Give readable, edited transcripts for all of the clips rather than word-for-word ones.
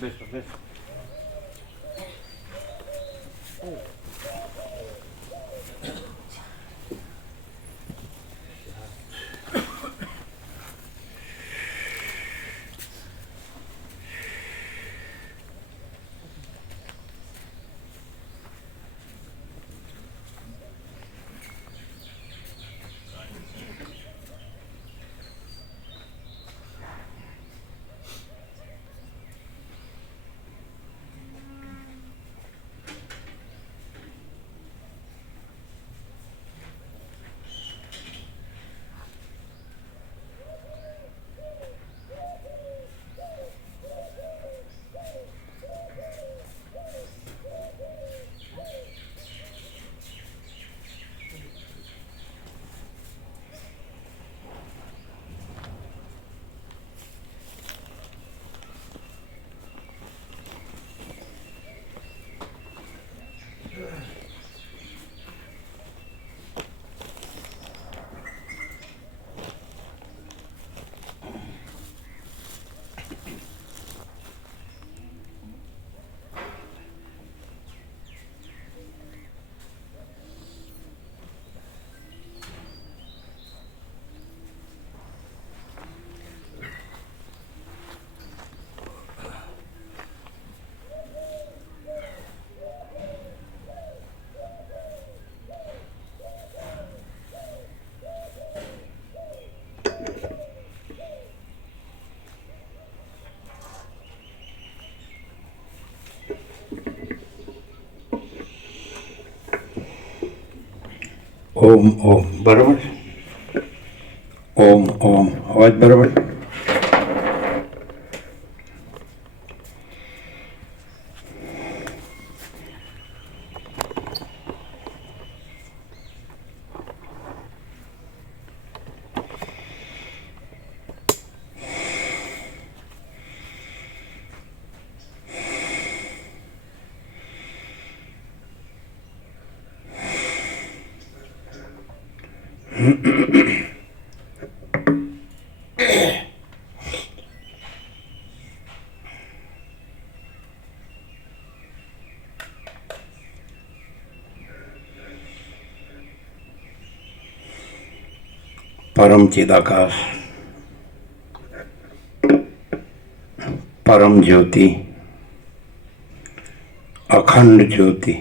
બેસો બેસો. ઓમ ઓમ બરાબર. ઓમ ઓમ અવાજ બરાબર. પરમ ચિદાકાશ, પરમ જ્યોતિ, અખંડ જ્યોતિ,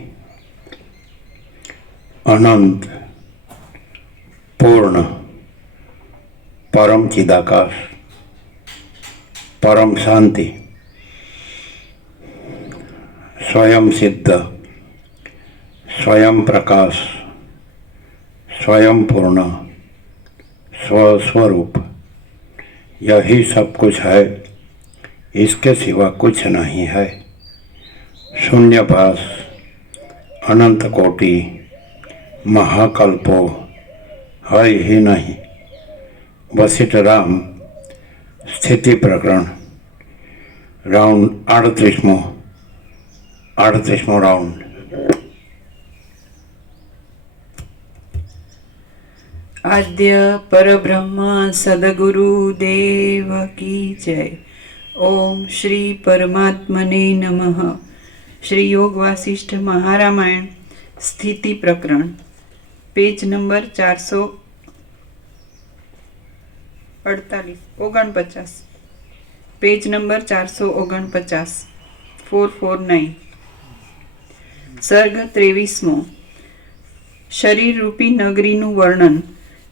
અનંત, પૂર્ણ, પરમ ચિદાકાશ, પરમ શાંતિ, स्वयं सिद्ध, स्वयं प्रकाश, स्वयं पूर्ण, स्वस्वरूप, यही सब कुछ है, इसके सिवा कुछ नहीं है। शून्यपास, अनंत कोटि, महाकल्पो है ही नहीं। वशिष्ठ राम स्थिति प्रकरण राउंड 38मो राउंड। आद्य परब्रह्म सद्गुरु देव की जय। ओम श्री परमात्मने नमः। श्री योग वासिष्ठ महारामायण स्थिति प्रकरण पेज नंबर 449 पेज नंबर 449 449 સર્ગ 23મો શરીર રૂપી નગરીનું વર્ણન।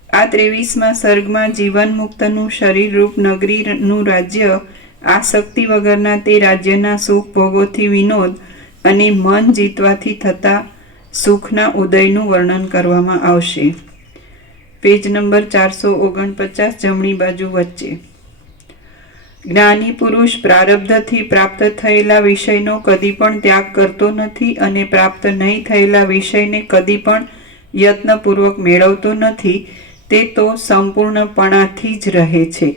આ 23મા સર્ગમાં જીવન મુક્તનું શરીર રૂપ નગરીનું રાજ્ય, આસક્તિ વગરના તે રાજ્યના સુખ ભોગોથી વિનોદ અને મન જીતવાથી થતા સુખના ઉદયનું વર્ણન કરવામાં આવશે। પેજ નંબર 449 જમણી બાજુ વચ્ચે। જ્ઞાની પુરુષ પ્રારબ્ધથી પ્રાપ્ત થયેલા વિષયનો કદી પણ ત્યાગ કરતો નથી અને પ્રાપ્ત નહીં થયેલા વિષયને કદી પણ યત્નપૂર્વક મેળવતો નથી। તે તો સંપૂર્ણપણાથી જ રહે છે।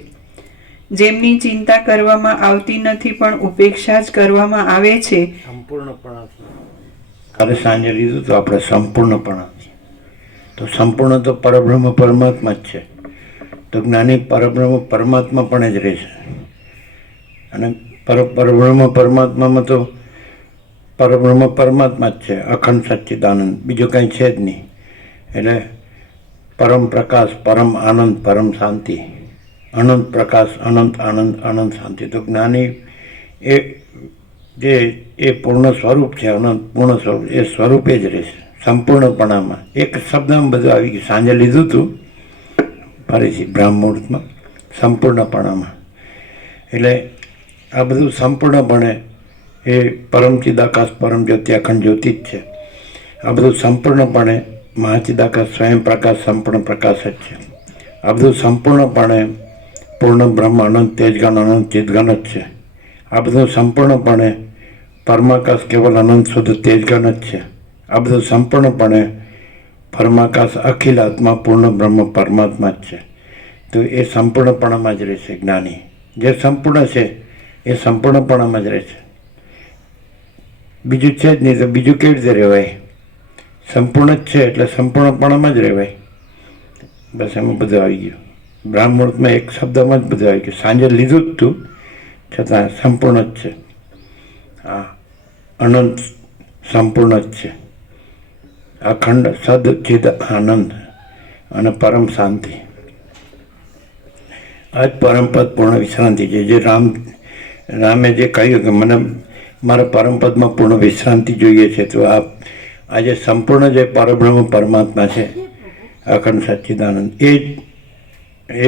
જેમની ચિંતા કરવામાં આવતી નથી પણ ઉપેક્ષા જ કરવામાં આવે છે। સંપૂર્ણપણાથી કાલે સાંજે લીધું તો આપણે સંપૂર્ણપણાથી, તો સંપૂર્ણ તો પરબ્રહ્મ પરમાત્મા જ છે, તો જ્ઞાની પરબ્રહ્મ પરમાત્મા પણ જ રહેશે અને પરબ્રહ્મ પરમાત્મામાં તો પરબ્રહ્મ પરમાત્મા જ છે, અખંડ સચ્ચિદાનંદ, બીજું કંઈ છે જ નહીં. એટલે પરમ પ્રકાશ, પરમ આનંદ, પરમ શાંતિ, અનંત પ્રકાશ, અનંત આનંદ, અનંત શાંતિ. તો જ્ઞાની એ જે એ પૂર્ણ સ્વરૂપ છે, અનંત પૂર્ણ સ્વરૂપ, એ સ્વરૂપે જ રહેશે સંપૂર્ણપણામાં. એક શબ્દમાં બધું આવી ગયું. સાંજે લીધું હતું ફરીથી બ્રહ્મ મુહૂર્તમાં, સંપૂર્ણપણામાં. એટલે આ બધું સંપૂર્ણપણે એ પરમ ચિદાકાશ, પરમ જ્યોતિ, અખંડ જ્યોતિ જ છે. આ બધું સંપૂર્ણપણે મહાચિદાકાશ, સ્વયં પ્રકાશ, સંપૂર્ણ પ્રકાશ જ છે. આ બધું સંપૂર્ણપણે પૂર્ણ બ્રહ્મ, અનંત તેજગન, અનંત ચિદગન જ છે. આ બધું સંપૂર્ણપણે પરમાકાશ, કેવલ અનંત શુદ્ધ તેજગન જ છે. આ બધું સંપૂર્ણપણે પરમાકાશ, અખિલ આત્મા, પૂર્ણ બ્રહ્મ, પરમાત્મા જ છે. તો એ સંપૂર્ણપણામાં જ રહેશે જ્ઞાની. જે સંપૂર્ણ છે એ સંપૂર્ણપણામાં જ રહેશે. બીજું છે જ નહીં તો બીજું કેવી રીતે રહેવાય? સંપૂર્ણ જ છે એટલે સંપૂર્ણપણામાં જ રહેવાય. બસ એમાં બધું આવી ગયું. બ્રહ્મ મુહૂર્તમાં એક શબ્દમાં જ બધું આવી ગયું. સાંજે લીધું જ તું, છતાં સંપૂર્ણ જ છે. હા, અનંત સંપૂર્ણ જ છે. અખંડ સદ ચિદ આનંદ અને પરમ શાંતિ. આ જ પરમપદ પૂર્ણ વિશ્રાંતિ છે. જે રામે જે કહ્યું કે મને મારા પરમપદમાં પૂર્ણ વિશ્રાંતિ જોઈએ છે, તો આજે સંપૂર્ણ જે પરબ્રહ્મ પરમાત્મા છે, અખંડ સચ્ચિદાનંદ, એ જ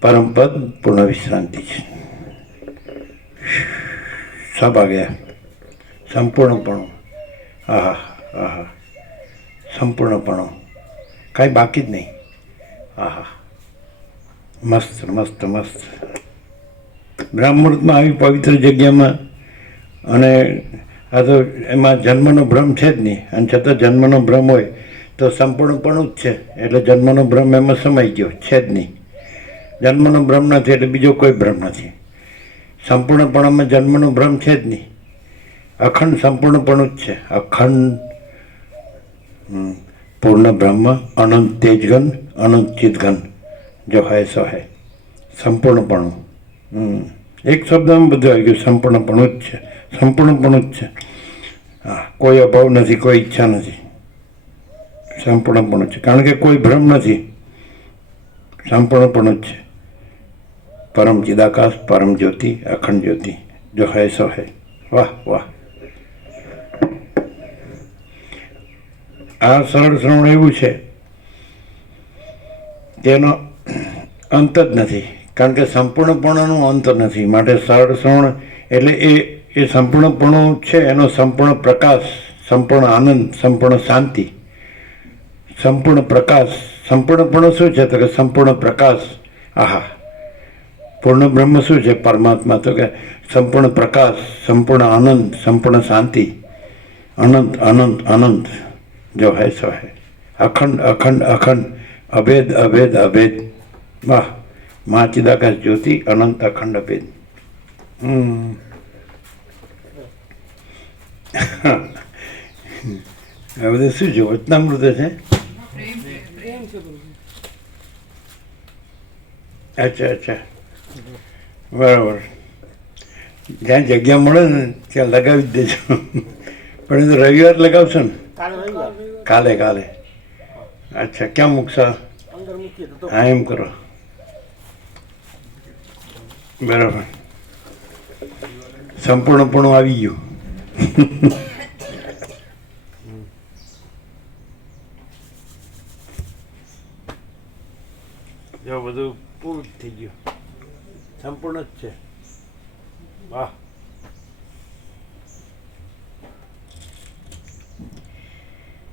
પરમપદ પૂર્ણ વિશ્રાંતિ છે. સબ આ ગયા સંપૂર્ણપણું. આહા આહા, સંપૂર્ણપણું, કાંઈ બાકી જ નહીં. આહા, મસ્ત મસ્ત મસ્ત. બ્રહ્મ મુહૂર્તમાં આવી પવિત્ર જગ્યામાં, અને આ તો એમાં જન્મનો ભ્રમ છે જ નહીં, અને છતાં જન્મનો ભ્રમ હોય તો સંપૂર્ણપણું જ છે. એટલે જન્મનો ભ્રમ એમાં સમાઈ ગયો છે જ નહીં. જન્મનો ભ્રમ નથી એટલે બીજો કોઈ ભ્રમ નથી. સંપૂર્ણપણામાં જન્મનો ભ્રમ છે જ નહીં. અખંડ સંપૂર્ણપણું જ છે. અખંડ પૂર્ણ બ્રહ્મ, અનંત તેજગન, અનંત ચિદગન, જો હૈ સો હૈ. સંપૂર્ણપણું. એક શબ્દમાં બધું આવી ગયું. સંપૂર્ણપણું જ છે, સંપૂર્ણપણું જ છે. હા, કોઈ અભાવ નથી, કોઈ ઈચ્છા નથી. સંપૂર્ણપણું છે, કારણ કે કોઈ ભ્રમ નથી. સંપૂર્ણપણું જ છે. પરમ ચિદાકાશ, પરમ જ્યોતિ, અખંડ જ્યોતિ, જો હૈ સો હૈ. વાહ વાહ. આ સરળ શ્રવણ એવું છે તેનો અંત જ નથી, કારણ કે સંપૂર્ણપણાનો અંત નથી. માટે સરળ શ્રવણ એટલે એ સંપૂર્ણપણું છે, એનો સંપૂર્ણ પ્રકાશ, સંપૂર્ણ આનંદ, સંપૂર્ણ શાંતિ, સંપૂર્ણ પ્રકાશ. સંપૂર્ણપણું શું છે? તો કે સંપૂર્ણ પ્રકાશ. આહા, પૂર્ણ બ્રહ્મ શું છે? પરમાત્મા. તો કે સંપૂર્ણ પ્રકાશ, સંપૂર્ણ આનંદ, સંપૂર્ણ શાંતિ, અનંત અનંત અનંત, જો હૈ સો હૈ. અખંડ અખંડ અખંડ, અભેદ અભેદ અભેદ. વાહ, મા ચિદાકાશ જ્યોતિ, અનંત અખંડ અભેદ. આ બધું શું છે? વચનામૃત છે. અચ્છા અચ્છા, બરાબર. જ્યાં જગ્યા મળે ને ત્યાં લગાવી જ દેજો. પણ એ તો રવિવાર લગાવશો ને? કાલે કાલે. અચ્છા, ક્યાં મૂકશો? હા, એમ કરો. બરાબર, સંપૂર્ણપણું આવી ગયું. જો બધું પૂરું થઈ ગયું, સંપૂર્ણ જ છે. વાહ.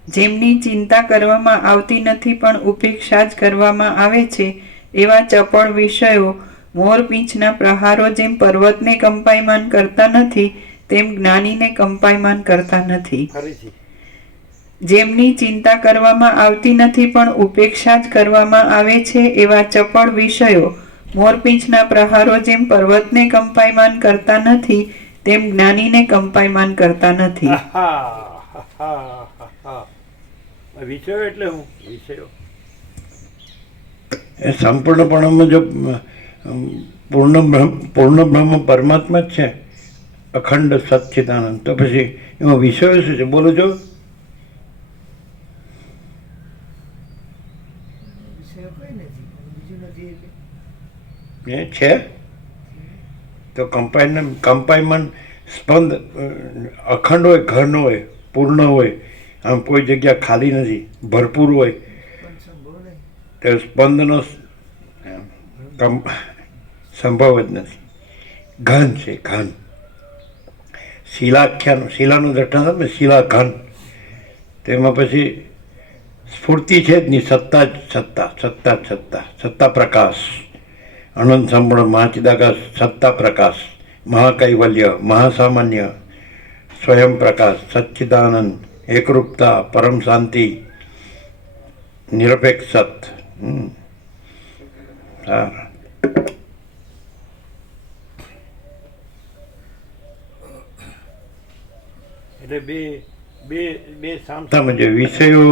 જેમની ચિંતા કરવામાં આવતી નથી પણ ઉપેક્ષા જ કરવામાં આવે છે, એવા ચપળ વિષયો મોરપીંછના પ્રહારો જેમ પર્વતને કંપાયમાન કરતા નથી, તેમ જ્ઞાનીને કંપાયમાન કરતા નથી. જેમની ચિંતા કરવામાં આવતી નથી પણ ઉપેક્ષા જ કરવામાં આવે છે, એવા ચપળ વિષયો મોરપીંછના પ્રહારો જેમ પર્વતને કંપાયમાન કરતા નથી, તેમ જ્ઞાનીને કંપાયમાન કરતા નથી. વિષયો એટલે હું વિષયો એ સંપૂર્ણપણામાં જો પૂર્ણ બ્રહ્મ પરમાત્મા જ છે, અખંડ સચ્ચિદાનંદ. તો પછી એમાં વિષયો શું છે બોલો છો? એ છે તો કમ્પાઇનમેન્ટ સ્પંદ અખંડ હોય, ઘન હોય, પૂર્ણ હોય, આમ કોઈ જગ્યા ખાલી નથી, ભરપૂર હોય તો સ્પંદનો સંભવ જ નથી. ઘન છે, ઘન. શિલાનું દ્રષ્ટાંત આપે, શિલા ઘન. તેમાં પછી સ્ફૂર્તિ છે જ નહીં, સત્તા જ સત્તા પ્રકાશ, અનંત સંપૂર્ણ મહાચિદાકાશ, સત્તા પ્રકાશ, મહાકૈવલ્ય, મહાસામાન્ય, સ્વયં પ્રકાશ, સચ્ચિદાનંદ, એકરૂપતા, પરમ શાંતિ, નિરપેક્ષ સત. એટલે બે સમજે વિષયો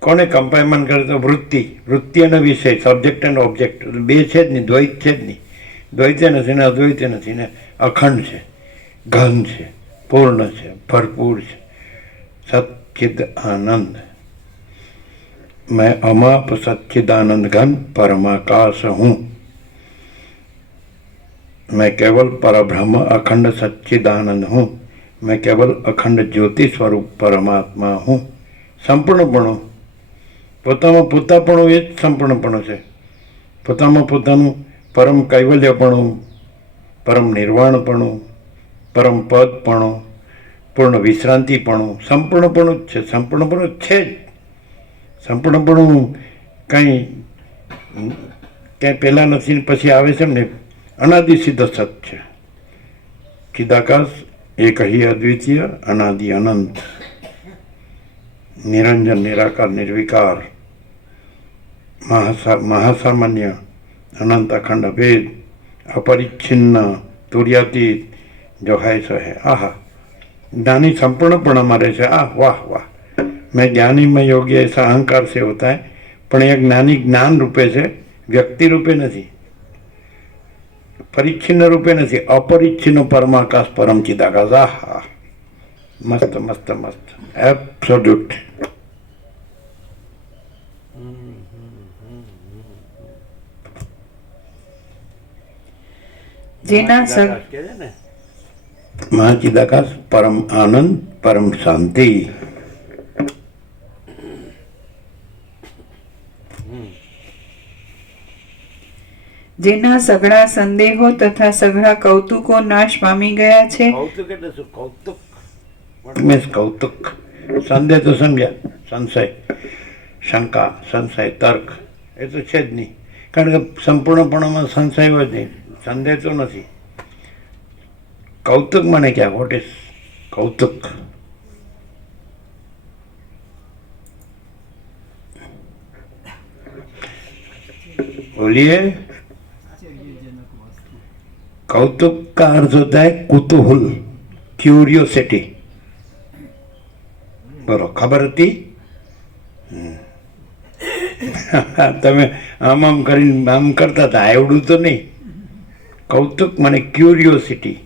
કોને કમ્પાઇનમેન્ટ કરે તો વૃત્તિ અને વિષય, સબ્જેક્ટ અને ઓબ્જેક્ટ બે છે જ નહીં, દ્વૈત છે જ નહીં. દ્વૈતે નથી ને અદ્વૈતે નથી ને, અખંડ છે, ઘન છે, પૂર્ણ છે, ભરપૂર છે, સચ્ચિદ આનંદ. मैं अमाप सच्चिदानंद घन परमाकाश हूँ. मैं केवल परब्रह्म अखंड सच्चिदानंद हूँ. मैं केवल अखंड ज्योति स्वरूप परमात्मा हूँ. સંપૂર્ણપણું, પોતામાં પોતાપણું એ જ સંપૂર્ણપણું છે. પોતામાં પોતાનું પરમ કૈવલ્યપણું, પરમ નિર્વાણપણું, પરમ પદપણું, પૂર્ણ વિશ્રાંતિપણું, સંપૂર્ણપણું જ છે. સંપૂર્ણપણું છે જ. સંપૂર્ણપણું કંઈ ક્યાંય પહેલાં નથી પછી આવે છે ને, અનાદિ સિદ્ધ સત છે. ચિદાકાશ એક હિ અદ્વિતીય અનાદિ અનંત, નિરંજન નિરાકાર નિર્વિકાર, મહાસામાન્ય, અનંત અખંડ અભેદ, અપરિચ્છિન્ન, તુર્યાતીત, જો હૈ સો હૈ. આહા, જ્ઞાની સંपूर्णपणाમાં રહે છે. આહ, વાહ વાહ. मैं ज्ञानी में योगी ऐसा अहंकार से होता है, પણ એ જ્ઞાની જ્ઞાન રૂપે છે, વ્યક્તિ રૂપે નથી, પરિચ્છિન્ન રૂપે નથી, અપરિચ્છિન્ન પરમાકાશ પરમ ચિદાકાશ. આહા, મસ્ત મસ્ત મસ્ત, એબ્સોલ્યુટ. મહાચિદાકાશ, પરમ આનંદ, પરમ શાંતિ. જેના સઘળા સંદેહો તથા સઘળા કૌતુકો નાશ પામી ગયા છે. કૌતુક એટલે શું? કૌતુક સંદેહ તો સમજ્યા, સંશય, શંકા, સંશય, તર્ક એ તો છે જ નહીં, કારણ કે સંપૂર્ણપણામાં સંશય હોય જ નહીં, સંદેહ તો નથી. કૌતુક મને ક્યાં? વોટ ઇઝ કૌતુક? बोलिए. कौतुक का अर्थ होता है कुतूहल, क्यूरियोसिटी. बोलो, खबर હતી? તમે આમ કરીને આમ કરતા હતા, આવડું તો નહીં. કૌતુક મને ક્યુરિયોસિટી.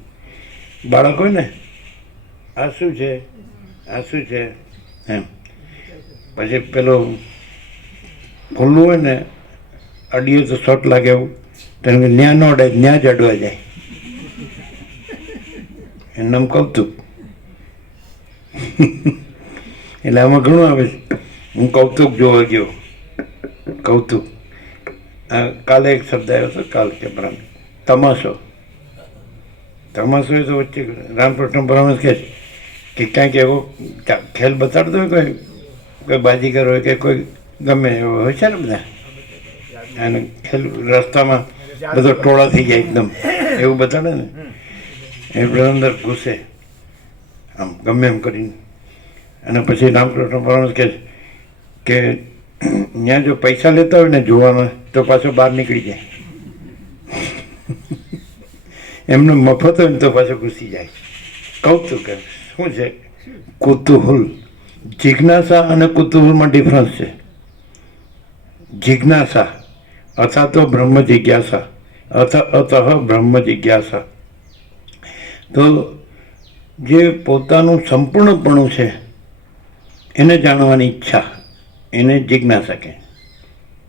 બાળક હોય ને, આ શું છે, આ શું છે એમ, પછી પેલો ખુલ્લું હોય ને, અડીએ તો શોટ લાગે એવું, તેને ન્યા ન અડે, ન્યા જ અડવા જાય. એનું નામ કૌતુક. એટલે આમાં ઘણું આવે છે. હું કૌતુક જોવા ગયો. કૌતુક કાલે એક શબ્દ આવ્યો હતો, કાલ કે પરમ, તમાશો. તમાશો એ તો વચ્ચે રામકૃષ્ણ પરમહંસ કહે કે ક્યાંક એવો ખેલ બતાડતો હોય, કોઈ બાજીગર હોય કે કોઈ ગમે એવો હોય છે ને બધા, અને ખેલ રસ્તામાં બધો ટોળા થઈ જાય એકદમ, એવું બતાડે ને, એ બધા અંદર ઘૂસે આમ ગમે એમ કરીને. અને પછી રામકૃષ્ણ પરમહંસ કહે કે ત્યાં જો પૈસા લેતા હોય ને જોવાના, તો પાછો બહાર નીકળી જાય. એમનું મફત હોય ને તો પાછો ઘૂસી જાય. કૌતુક શું છે? કુતૂહલ. જિજ્ઞાસા અને કુતૂહલમાં ડિફરન્સ છે. જિજ્ઞાસા અથવા તો બ્રહ્મ જિજ્ઞાસા, અતઃ બ્રહ્મ જિજ્ઞાસા. તો જે પોતાનું સંપૂર્ણપણું છે એને જાણવાની ઈચ્છા, એને જિજ્ઞાસા કહે.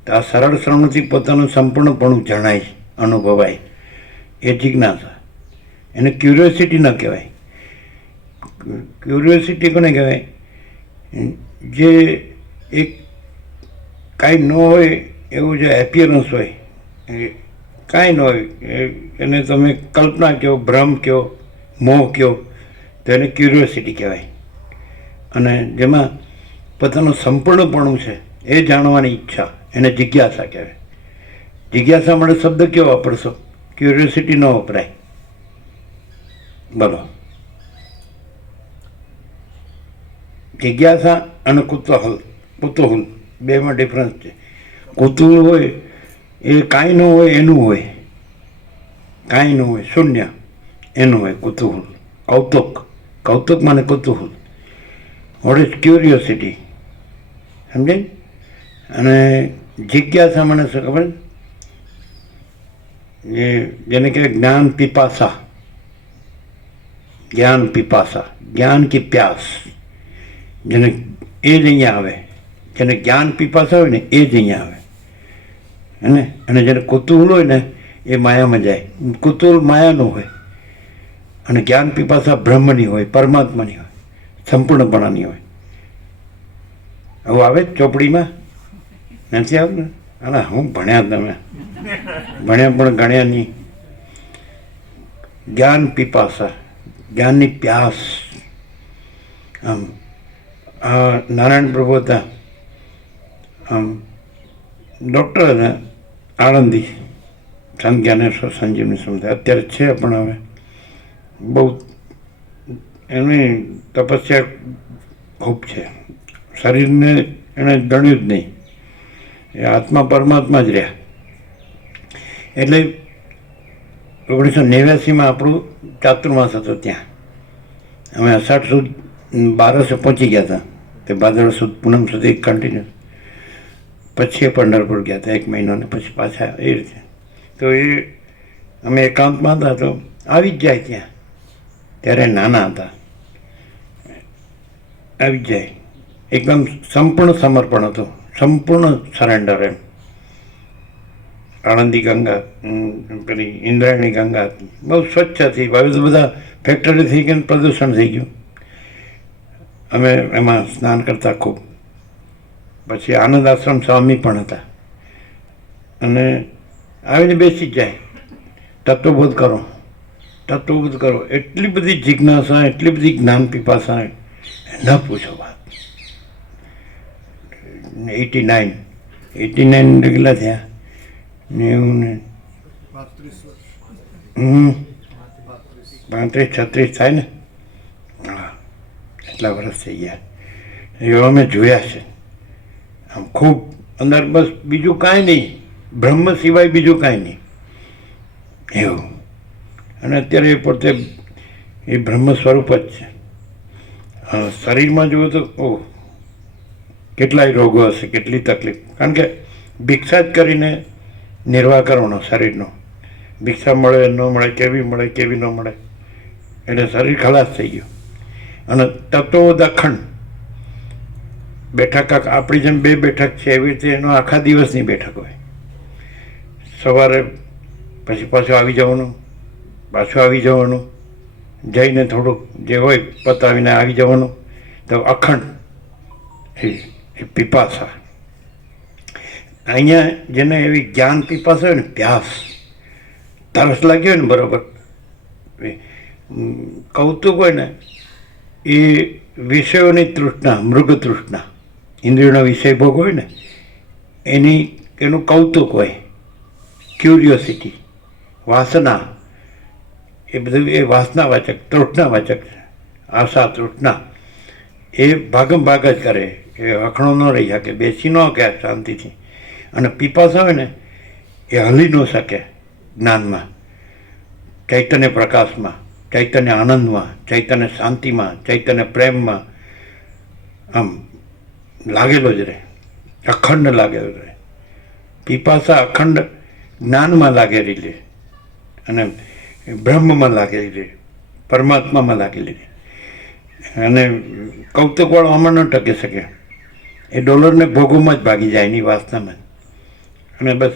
તો આ સરળ શ્રવણથી પોતાનું સંપૂર્ણપણું જણાય, અનુભવાય, એ જિજ્ઞાસા. એને ક્યુરિયોસિટી ન કહેવાય. ક્યુરિયોસિટી કોને કહેવાય? જે એક કાંઈ ન હોય એવું જે એપિયરન્સ હોય, કાંઈ ન હોય, એને તમે કલ્પના કહો, ભ્રમ કહો, મોહ કહો, તો એને ક્યુરિયોસિટી કહેવાય. અને જેમાં પોતાનું સંપૂર્ણપણું છે એ જાણવાની ઈચ્છા, એને જિજ્ઞાસા કહેવાય. જિજ્ઞાસા માટે શબ્દ કેવો વાપરશો? ક્યુરિયોસિટી ન વપરાય. બોલો. જિજ્ઞાસા અને કુતૂહલ બેમાં ડિફરન્સ છે. કુતૂહલ હોય એ કાંઈ ન હોય એનું હોય, કાંઈ ન હોય, શૂન્ય, એનું હોય કુતૂહલ. કૌતુક માને કુતૂહલ. What is curiosity? સમજાય? અને જિજ્ઞાસા મને શું ખબર? જેને કહેવાય જ્ઞાન પીપાસા. જ્ઞાન કી પ્યાસ. જેને એ જ અહીંયા આવે. જેને જ્ઞાન પીપાસા હોય ને એ જ અહીંયા આવે. અને જેને કુતૂહલ હોય ને એ માયામાં જાય. કુતૂહલ માયાનું હોય અને જ્ઞાન પીપાસા બ્રહ્મની હોય, પરમાત્માની હોય, સંપૂર્ણપણાની હોય. આવું આવે જ ચોપડીમાં નથી આવતું? હા, હું ભણ્યા, તમે ભણ્યા પણ ગણ્યા નહીં. જ્ઞાન પીપાસા, જ્ઞાનની પ્યાસ. આમ નારાયણ પ્રભુ હતા, આમ ડૉક્ટર હતા, આણંદી, સંત જ્ઞાનેશ્વર સંજીવની સમુદાય. અત્યારે છે પણ હવે બહુ એની તપસ્યા ખૂબ છે. શરીરને એણે ગણ્યું જ નહીં, એ આત્મા પરમાત્મા જ રહ્યા. એટલે 1989માં આપણું ચાતુર્માસ હતો ત્યાં. અમે અષાઢ સુદ 12 પહોંચી ગયા હતા. તે ભાદરવા સુદ પૂનમ સુધી કન્ટિન્યુ. પછી પંઢરપુર ગયા હતા 1 મહિનો, ને પછી પાછા એ રીતે. તો એ અમે એકાંતમાં હતા તો આવી જ જાય ત્યાં. ત્યારે નાના હતા, આવી જ જાય. એકદમ સંપૂર્ણ સમર્પણ હતું, સંપૂર્ણ સરેન્ડર. એમ આણંદી ગંગા, પેલી ઇન્દ્રાયણી ગંગા હતી, બહુ સ્વચ્છ હતી. હવે તો બધા ફેક્ટરી થઈ ગઈ, પ્રદૂષણ થઈ ગયું. અમે એમાં સ્નાન કરતા ખૂબ. પછી આનંદ આશ્રમ સ્વામી પણ હતા. અને આવીને બેસી જ જાય, તત્વબોધ કરો. એટલી બધી જિજ્ઞાસા, એટલી બધી જ્ઞાન પીપાસા, ન પૂછો વાત. 89 કેટલા થયા? 90 35 36 થાય ને? હા, એટલા વર્ષ થઈ ગયા. એવા અમે જોયા છે. આમ ખૂબ અંદર, બસ બીજું કાંઈ નહીં, બ્રહ્મ સિવાય બીજું કાંઈ નહીં એવું. અને અત્યારે એ પોતે એ બ્રહ્મ સ્વરૂપ જ છે. શરીરમાં જુઓ તો કેટલાય રોગો હશે, કેટલી તકલીફ. કારણ કે ભિક્ષા જ કરીને નિર્વાહ કરવાનો શરીરનો. ભિક્ષા મળે ન મળે, કેવી મળે કેવી ન મળે, એટલે શરીર ખલાસ થઈ ગયું. અને તત્વો અખંડ બેઠક, આપણી જેમ 2 બેઠક છે એવી રીતે એનો આખા દિવસની બેઠક હોય. સવારે પછી પાછું આવી જવાનું, જઈને થોડુંક જે હોય પતાવીને આવી જવાનું. તો અખંડ એ પીપાસા. અહીંયા જેને એવી જ્ઞાન પીપાસા હોય ને, પ્યાસ, તરસ લાગ્યો હોય ને, બરાબર કૌતુક હોય ને, એ વિષયોની તૃષ્ણા, મૃગ તૃષ્ણા, ઇન્દ્રિયોનો વિષય ભોગ હોય ને, એનું કૌતુક હોય. ક્યુરિયોસિટી, વાસના, એ બધું એ વાસનાવાચક, તૃષ્ણાવાચક છે. આશા, તૃષ્ણા એ ભાગમ ભાગ જ કરે. એ અખણો ન રહી શકે, બેસી ન શકે શાંતિથી. અને પીપાસા હોય ને, એ હલી ન શકે જ્ઞાનમાં, ચૈતન્ય પ્રકાશમાં, ચૈતન્ય આનંદમાં, ચૈતન્ય શાંતિમાં, ચૈતન્ય પ્રેમમાં. આમ લાગેલો જ રહે, અખંડ લાગેલો રહે. પીપાસા અખંડ જ્ઞાનમાં લાગેલી રહે અને બ્રહ્મમાં લાગેલી રહે. પરમાત્મામાં લાગેલી રહે. અને કૌતુકવાળો આમાં ન ટકી શકે. એ ડોલરને ભોગોમાં જ ભાગી જાય એની વાસનામાં જ. અને બસ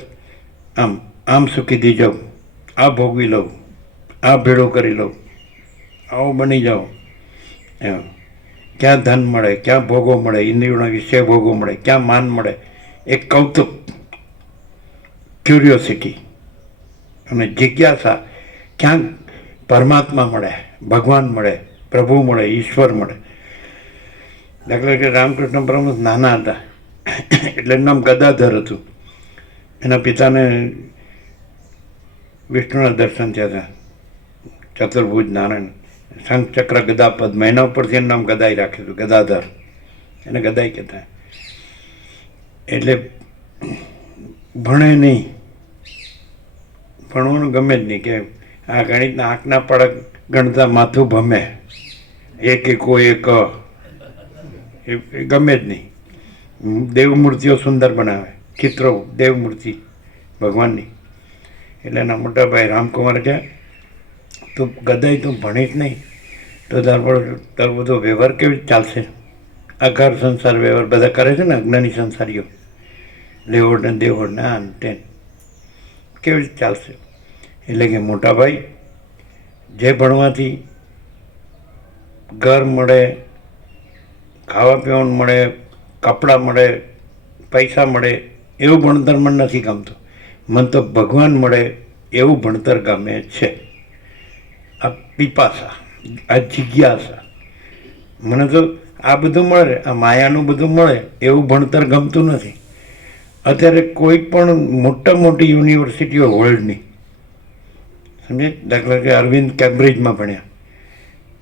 આમ સુખી થઈ જાઉં, આ ભોગવી લઉં, આ ભેળો કરી લઉં, આવો બની જાઓ. એમ ક્યાં ધન મળે, ક્યાં ભોગો મળે, ઇન્દ્રિયોના વિષય ભોગો મળે, ક્યાં માન મળે, એક કૌતુક, ક્યુરિયોસિટી અને જિજ્ઞાસા, ક્યાં પરમાત્મા મળે, ભગવાન મળે, પ્રભુ મળે, ઈશ્વર મળે. દાખલા કે રામકૃષ્ણ પરમહંસ નાના હતા એટલે એનું નામ ગદાધર હતું. એના પિતાને વિષ્ણુના દર્શન થયા હતા, ચતુર્ભુજ નારાયણ, શંખ ચક્ર ગદા પદ્મ, એના ઉપરથી એનું નામ ગદાઈ રાખ્યું હતું, ગદાધર. એને ગદાઈ કહેતા. એટલે ભણે નહીં, ભણવાનું ગમે જ નહીં. કે આ ગણિતના આંખના પડક ગણતા માથું ભમે, એક એકો એક, એ ગમે જ નહીં. દેવમૂર્તિઓ સુંદર બનાવે, ચિત્રો, દેવમૂર્તિ ભગવાનની. એટલે એના મોટા ભાઈ રામકુમાર કહે, તું ગદાઈ તું ભણીશ નહીં તો તારો બધો વ્યવહાર કેવી રીતે ચાલશે? આ ઘર સંસાર વ્યવહાર બધા કરે છે ને અજ્ઞાની સંસારીઓ, લેવડ ને દેવડ ને આ ને તે, કેવી રીતે ચાલશે? એટલે કે મોટા ભાઈ, જે ભણવાથી ઘર મળે, ખાવા પીવાનું મળે, કપડાં મળે, પૈસા મળે, એવું ભણતર મને નથી ગમતું. મને તો ભગવાન મળે એવું ભણતર ગમે છે. આ પીપાસા, આ જિજ્ઞાસા, મને તો આ બધું મળે, આ માયાનું બધું મળે એવું ભણતર ગમતું નથી. અત્યારે કોઈ પણ મોટી યુનિવર્સિટીઓ વર્લ્ડની, સમજે, દાખલા કે અરવિંદ કેમ્બ્રિજમાં ભણ્યા,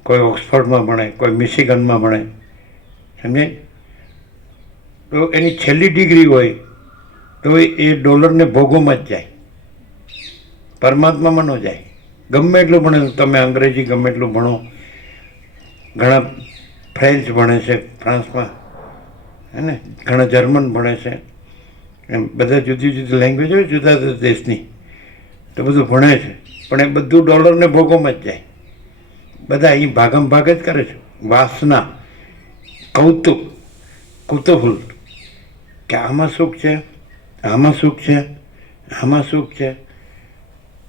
કોઈ ઓક્સફર્ડમાં ભણે, કોઈ મિશિગનમાં ભણે, સમજે, તો એની છેલ્લી ડિગ્રી હોય તો એ ડોલરને ભોગોમાં જ જાય, પરમાત્મામાં ન જાય. ગમે એટલું ભણે, તમે અંગ્રેજી ગમે એટલું ભણો, ઘણા ફ્રેન્ચ ભણે છે ફ્રાન્સમાં, હે ને, ઘણા જર્મન ભણે છે, એમ બધા જુદી જુદી લેંગ્વેજ હોય જુદા જુદા દેશની, તો બધું ભણે છે. પણ એ બધું ડોલરને ભોગોમાં જ જાય. બધા અહીં ભાગમ ભાગ જ કરે છે. વાસના, કૌતુક, કુતૂહલ, કે આમાં સુખ છે, આમાં સુખ છે, આમાં સુખ છે,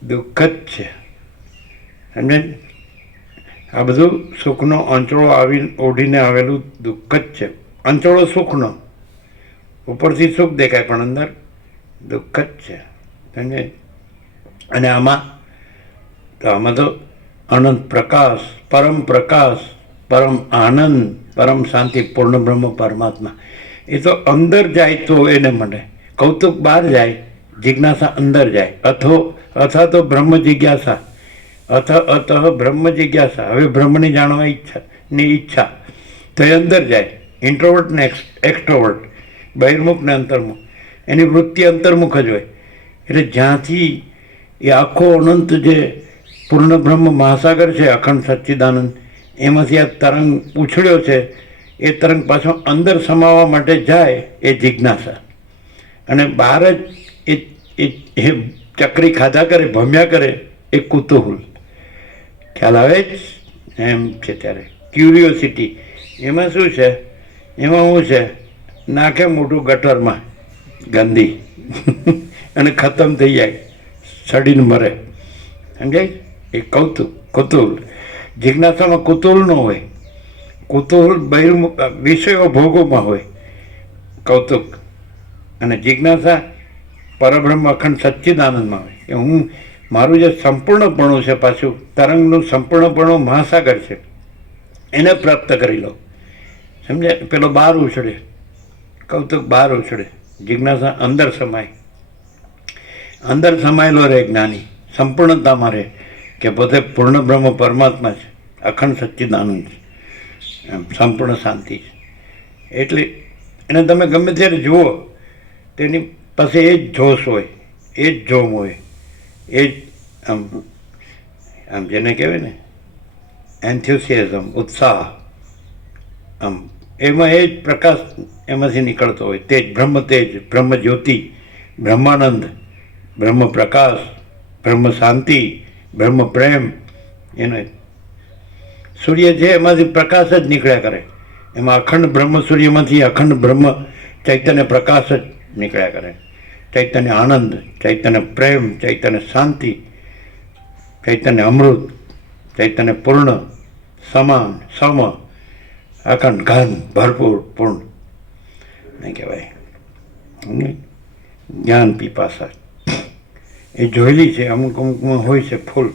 દુઃખ જ છે. સમજે? આ બધું સુખનો અંચળો ઓઢીને આવેલું દુઃખ જ છે. અંચળો સુખનો, ઉપરથી સુખ દેખાય પણ અંદર દુઃખ જ છે. સમજે? અને આમાં તો અનંત પ્રકાશ, પરમ આનંદ, પરમ શાંતિ, પૂર્ણ બ્રહ્મ પરમાત્મા, એ તો અંદર જાય તો એને મળે. કૌતુક બહાર જાય, જિજ્ઞાસા અંદર જાય. અથવા તો બ્રહ્મ જિજ્ઞાસા, અથ બ્રહ્મ જિજ્ઞાસા, હવે બ્રહ્મની જાણવા ઈચ્છા તો એ અંદર જાય. ઇન્ટ્રોવર્ટ ને એક્સ્ટ્રોવર્ટ, બહિર્મુખ ને અંતર્મુખ, એની વૃત્તિ અંતર્મુખ જ હોય. એટલે જ્યાંથી એ આખો અનંત જે પૂર્ણ બ્રહ્મ મહાસાગર છે, અખંડ સચ્ચિદાનંદ, એમાંથી આ તરંગ ઉછળ્યો છે, એ તરંગ પાછો અંદર સમાવવા માટે જાય એ જિજ્ઞાસા. અને બહાર જ એ ચકરી ખાધા કરે, ભમ્યા કરે, એ કુતૂહલ. ખ્યાલ આવે જ એમ છે. ત્યારે ક્યુરિયોસિટી, એમાં શું છે? એમાં શું છે? નાખે મોટું ગટરમાં ગંદી અને ખતમ થઈ જાય, સડીને મરે. સમજાય? એ કુતૂહલ. જિજ્ઞાસામાં કુતૂહલ ન હોય. કુતૂહલ બહિર્મુખ વિષયો ભોગોમાં હોય, કૌતુક. અને જિજ્ઞાસા પરબ્રહ્મ અખંડ સચ્ચિદાનંદમાં હોય કે હું મારું જે સંપૂર્ણપણું છે, પાછું તરંગનું સંપૂર્ણપણું મહાસાગર છે, એને પ્રાપ્ત કરી લો. સમજાય? પેલો બહાર ઉછળે, કૌતુક બહાર ઉછળે, જિજ્ઞાસા અંદર સમાય. અંદર સમાયેલો રહે જ્ઞાની, સંપૂર્ણતામાં રહે કે પોતે પૂર્ણ બ્રહ્મ પરમાત્મા છે, અખંડ સચ્ચિદાનંદ છે, એમ સંપૂર્ણ શાંતિ છે. એટલે એને તમે ગમે ત્યારે જુઓ, તેની પાસે એ જ જોશ હોય, એ જ જોમ હોય, એ જ આમ જેને કહેવાય ને એન્થ્યુસિયાઝમ, ઉત્સાહ, એમાં એ જ પ્રકાશ એમાંથી નીકળતો હોય. તેજ, બ્રહ્મ તેજ, બ્રહ્મ જ્યોતિ, બ્રહ્માનંદ, બ્રહ્મ પ્રકાશ, બ્રહ્મ શાંતિ, બ્રહ્મ પ્રેમ, એને સૂર્ય છે એમાંથી પ્રકાશ જ નીકળ્યા કરે, એમાં અખંડ બ્રહ્મ સૂર્યમાંથી અખંડ બ્રહ્મ ચૈતન્ય પ્રકાશ જ નીકળ્યા કરે. ચૈતન્ય આનંદ, ચૈતન્ય પ્રેમ, ચૈતન્ય શાંતિ, ચૈતન્ય અમૃત, ચૈતન્ય પૂર્ણ, સમાન, સમ, અખંડ, ઘન, ભરપૂર, પૂર્ણ નહીં કહેવાય. જ્ઞાન પીપાસા એ જોયેલી છે, અમુક અમુકમાં હોય છે ફૂલ,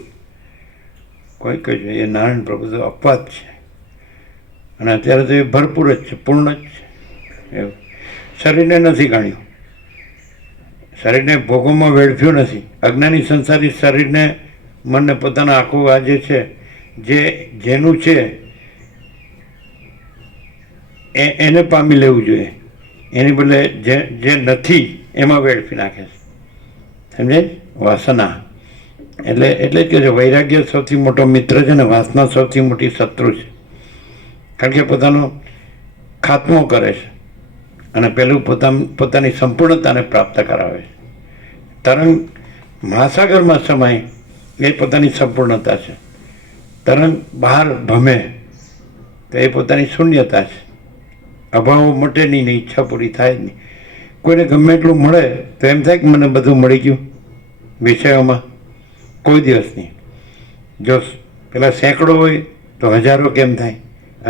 કોઈ કોઈ એ નારાયણ પ્રભુ તો અપવાદ છે, અને અત્યારે તો એ ભરપૂર જ છે, પૂર્ણ જ છે. એવું શરીરને નથી ગણ્યું, શરીરને ભોગોમાં વેડફ્યું નથી. અજ્ઞાની સંસારી શરીરને, મનને પોતાના આખું આ જે છે, જેનું છે એને પામી લેવું જોઈએ, એની બદલે જે નથી એમાં વેડફી નાખે છે. સમજાય? વાસના એટલે જ કે છે વૈરાગ્ય સૌથી મોટો મિત્ર છે ને વાસના સૌથી મોટી શત્રુ છે. કારણ કે પોતાનો ખાત્મો કરે છે અને પેલું પોતાની સંપૂર્ણતાને પ્રાપ્ત કરાવે છે. તરંગ મહાસાગરમાં સમાય એ પોતાની સંપૂર્ણતા છે, તરંગ બહાર ભમે તો એ પોતાની શૂન્યતા છે. અભાવો મટે નહીં ને ઈચ્છા પૂરી થાય જ નહીં. કોઈને ગમે એટલું મળે તો એમ થાય કે મને બધું મળી ગયું વિષયોમાં, કોઈ દિવસ નહીં. જો પેલા સેંકડો હોય તો હજારો કેમ થાય,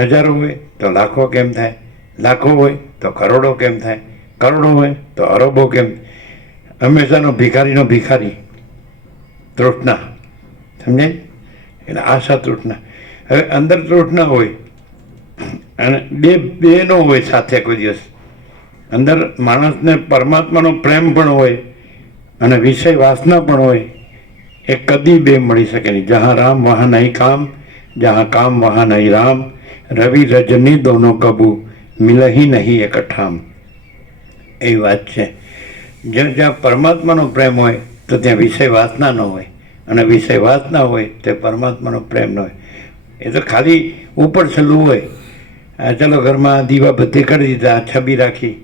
હજારો હોય તો લાખો કેમ થાય, લાખો હોય તો કરોડો કેમ થાય, કરોડો હોય તો અરબો કેમ. હંમેશાનો ભિખારીનો ભિખારી, તૃષ્ણા. સમજાય? એટલે આશા તૃષ્ણા. હવે અંદર તૃષ્ણા હોય અને બે નો હોય સાથે કોઈ દિવસ. અંદર માણસને પરમાત્માનો પ્રેમ પણ હોય અને વિષય વાસના પણ હોય. એ કદી બે મળી શકે નહીં. જहाँ રામ વहाँ નહીં કામ, જहाँ કામ વहाँ નહીં રામ, રવિ રજની દોનો કબૂ મિલહી નહીં એકઠામ. એવી વાત છે. જ્યાં પરમાત્માનો પ્રેમ હોય તો ત્યાં વિષય વાસના ન હોય, અને વિષય વાસના હોય તે પરમાત્માનો પ્રેમ ન હોય. એ તો ખાલી ઉપર છેલ્લું હોય. આ ચાલો ઘરમાં દીવા બત્તી કરી દીધા, છબી રાખી,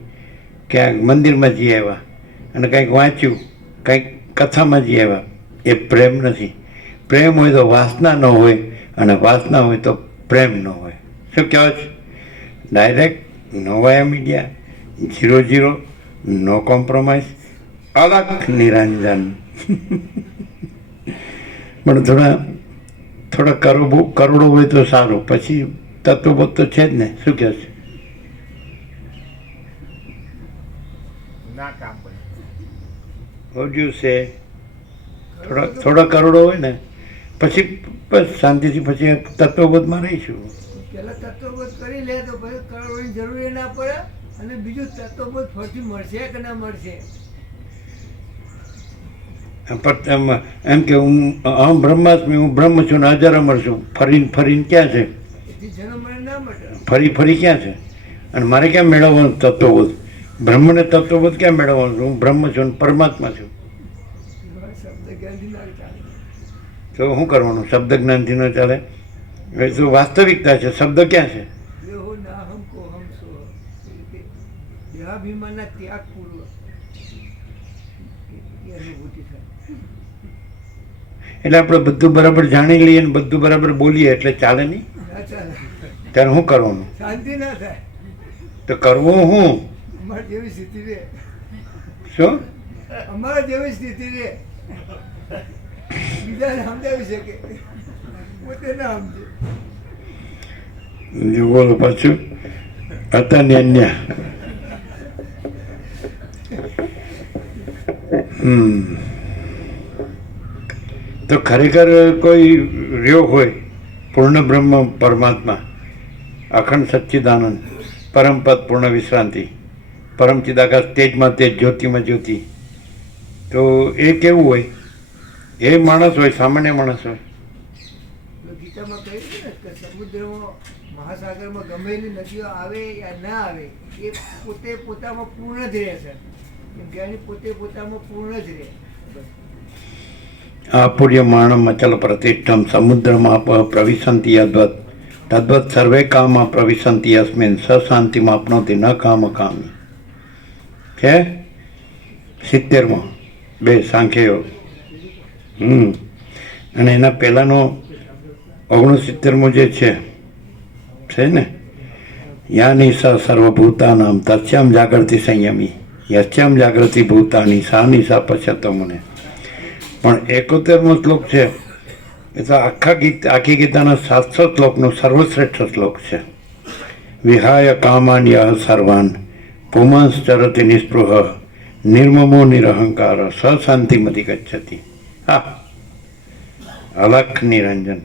ક્યાંક મંદિરમાં જઈ આવ્યા અને કંઈક વાંચ્યું, કંઈક કથામાં જઈ આવ્યા. એ પ્રેમ નથી. પ્રેમ હોય તો વાસના ન હોય, અને વાસના હોય તો પ્રેમ ન હોય. શું કહેવાય છે? ડાયરેક્ટ, નો વાયા મીડિયા, 0-0, નો કોમ્પ્રોમાઇઝ, અલગ નિરંજન. પણ થોડા કરોડો હોય તો સારું. પછી તત્વબોધ તો છે જ ને. શું કહે છે? ઓડિયું છે થોડા કરોડો હોય ને પછી બસ શાંતિથી પછી તત્વબોધમાં રહીશું. પેલા તત્વબોધ કરી લે તો પછી કરવાની જરૂર ના પડે, અને બીજું તત્વબોધ ફરતી મળશે કે ના મળશે. એમ કે હું બ્રહ્માસ્મી, હું બ્રહ્મ છું ને હાજર અમર છું. ફરીને ક્યાં છે? એથી જન્મ મરણ ના મળે. ફરી ક્યાં છે? અને મારે ક્યાં મેળવવાનું તત્વબોધ? બ્રહ્મને તત્વબોધ ક્યાં મેળવવાનું? હું બ્રહ્મ છું ને પરમાત્મા છું. શબ્દ જ્ઞાનથી ના ચાલે. તો શું કરવાનું? શબ્દ જ્ઞાનથી ન ચાલે. એ તો વાસ્તવિકતા છે. શબ્દ ક્યાં છે? દેહો ના હમ કો હમ સો. દેહાભિમાનના ત્યાગ પૂર્વક એ અનુભૂતિ થાય. એટલે આપણે બધું બરાબર જાણી લઈએ ને બધું બરાબર બોલીએ એટલે ચાલે નહીં. ના ચાલે. ત્યારે શું કરવાનું? શાંતિ ના થાય. તો કરવું શું? અમારે જેવી સ્થિતિ રે. શું? અમારે જેવી સ્થિતિ રે. બીજાને સમજાવી શકે, પોતે ના સમજે. બોલો પાછું હતા ને અન્ય. તો ખરેખર કોઈ રહ્યો હોય પૂર્ણ બ્રહ્મ પરમાત્મા, અખંડ સચ્ચિદાનંદ, પરમપદ પૂર્ણ વિશ્રાંતિ, પરમ ચિદાકાશ, તેજમાં તેજ, જ્યોતિમાં જ્યોતિ, તો એ કેવું હોય? એ માણસ હોય, સામાન્ય માણસ હોય. ગીતામાં કહ્યું છે ને કે સમુદ્રમાં, મહાસાગરમાં ગમે એની નદીઓ આવે યા ના આવે, એ પોતે પોતામાં પૂર્ણ જ રહે છે. જ્ઞાની પોતે પોતામાં પૂર્ણ જ રહે. આપૂર્યમાણમ અચલ પ્રતિષ્ઠમ સમુદ્રમાં પ્રવિશંતિ યદ્વત તદ્વત સર્વે કામ પ્રવિશંતિ અસ્મિન સ શાંતિમાં આપનોતી ન કામ કામી. છે 70માં 2 સાંખ્યયોગ. અને એના પહેલાંનો 69મું જે છે ને, યાની સ સર્વભૂતાનામ તસ્યામ જાગૃતિ સંયમી યસ્યામ જાગૃતિ ભૂતાની સા નિશા પશ્યતો મને. પણ 71મો શ્લોક છે એ તો આખી ગીતાના 700 શ્લોકનો સર્વશ્રેષ્ઠ શ્લોક છે. વિહાય કામાન્ય સર્વાન પુમાંસ ચરતિ નિસ્પૃહ નિર્મમો નિરહંકાર સ શાંતિમતિ ગચ્છતિ. હા, અલખ નિરંજન.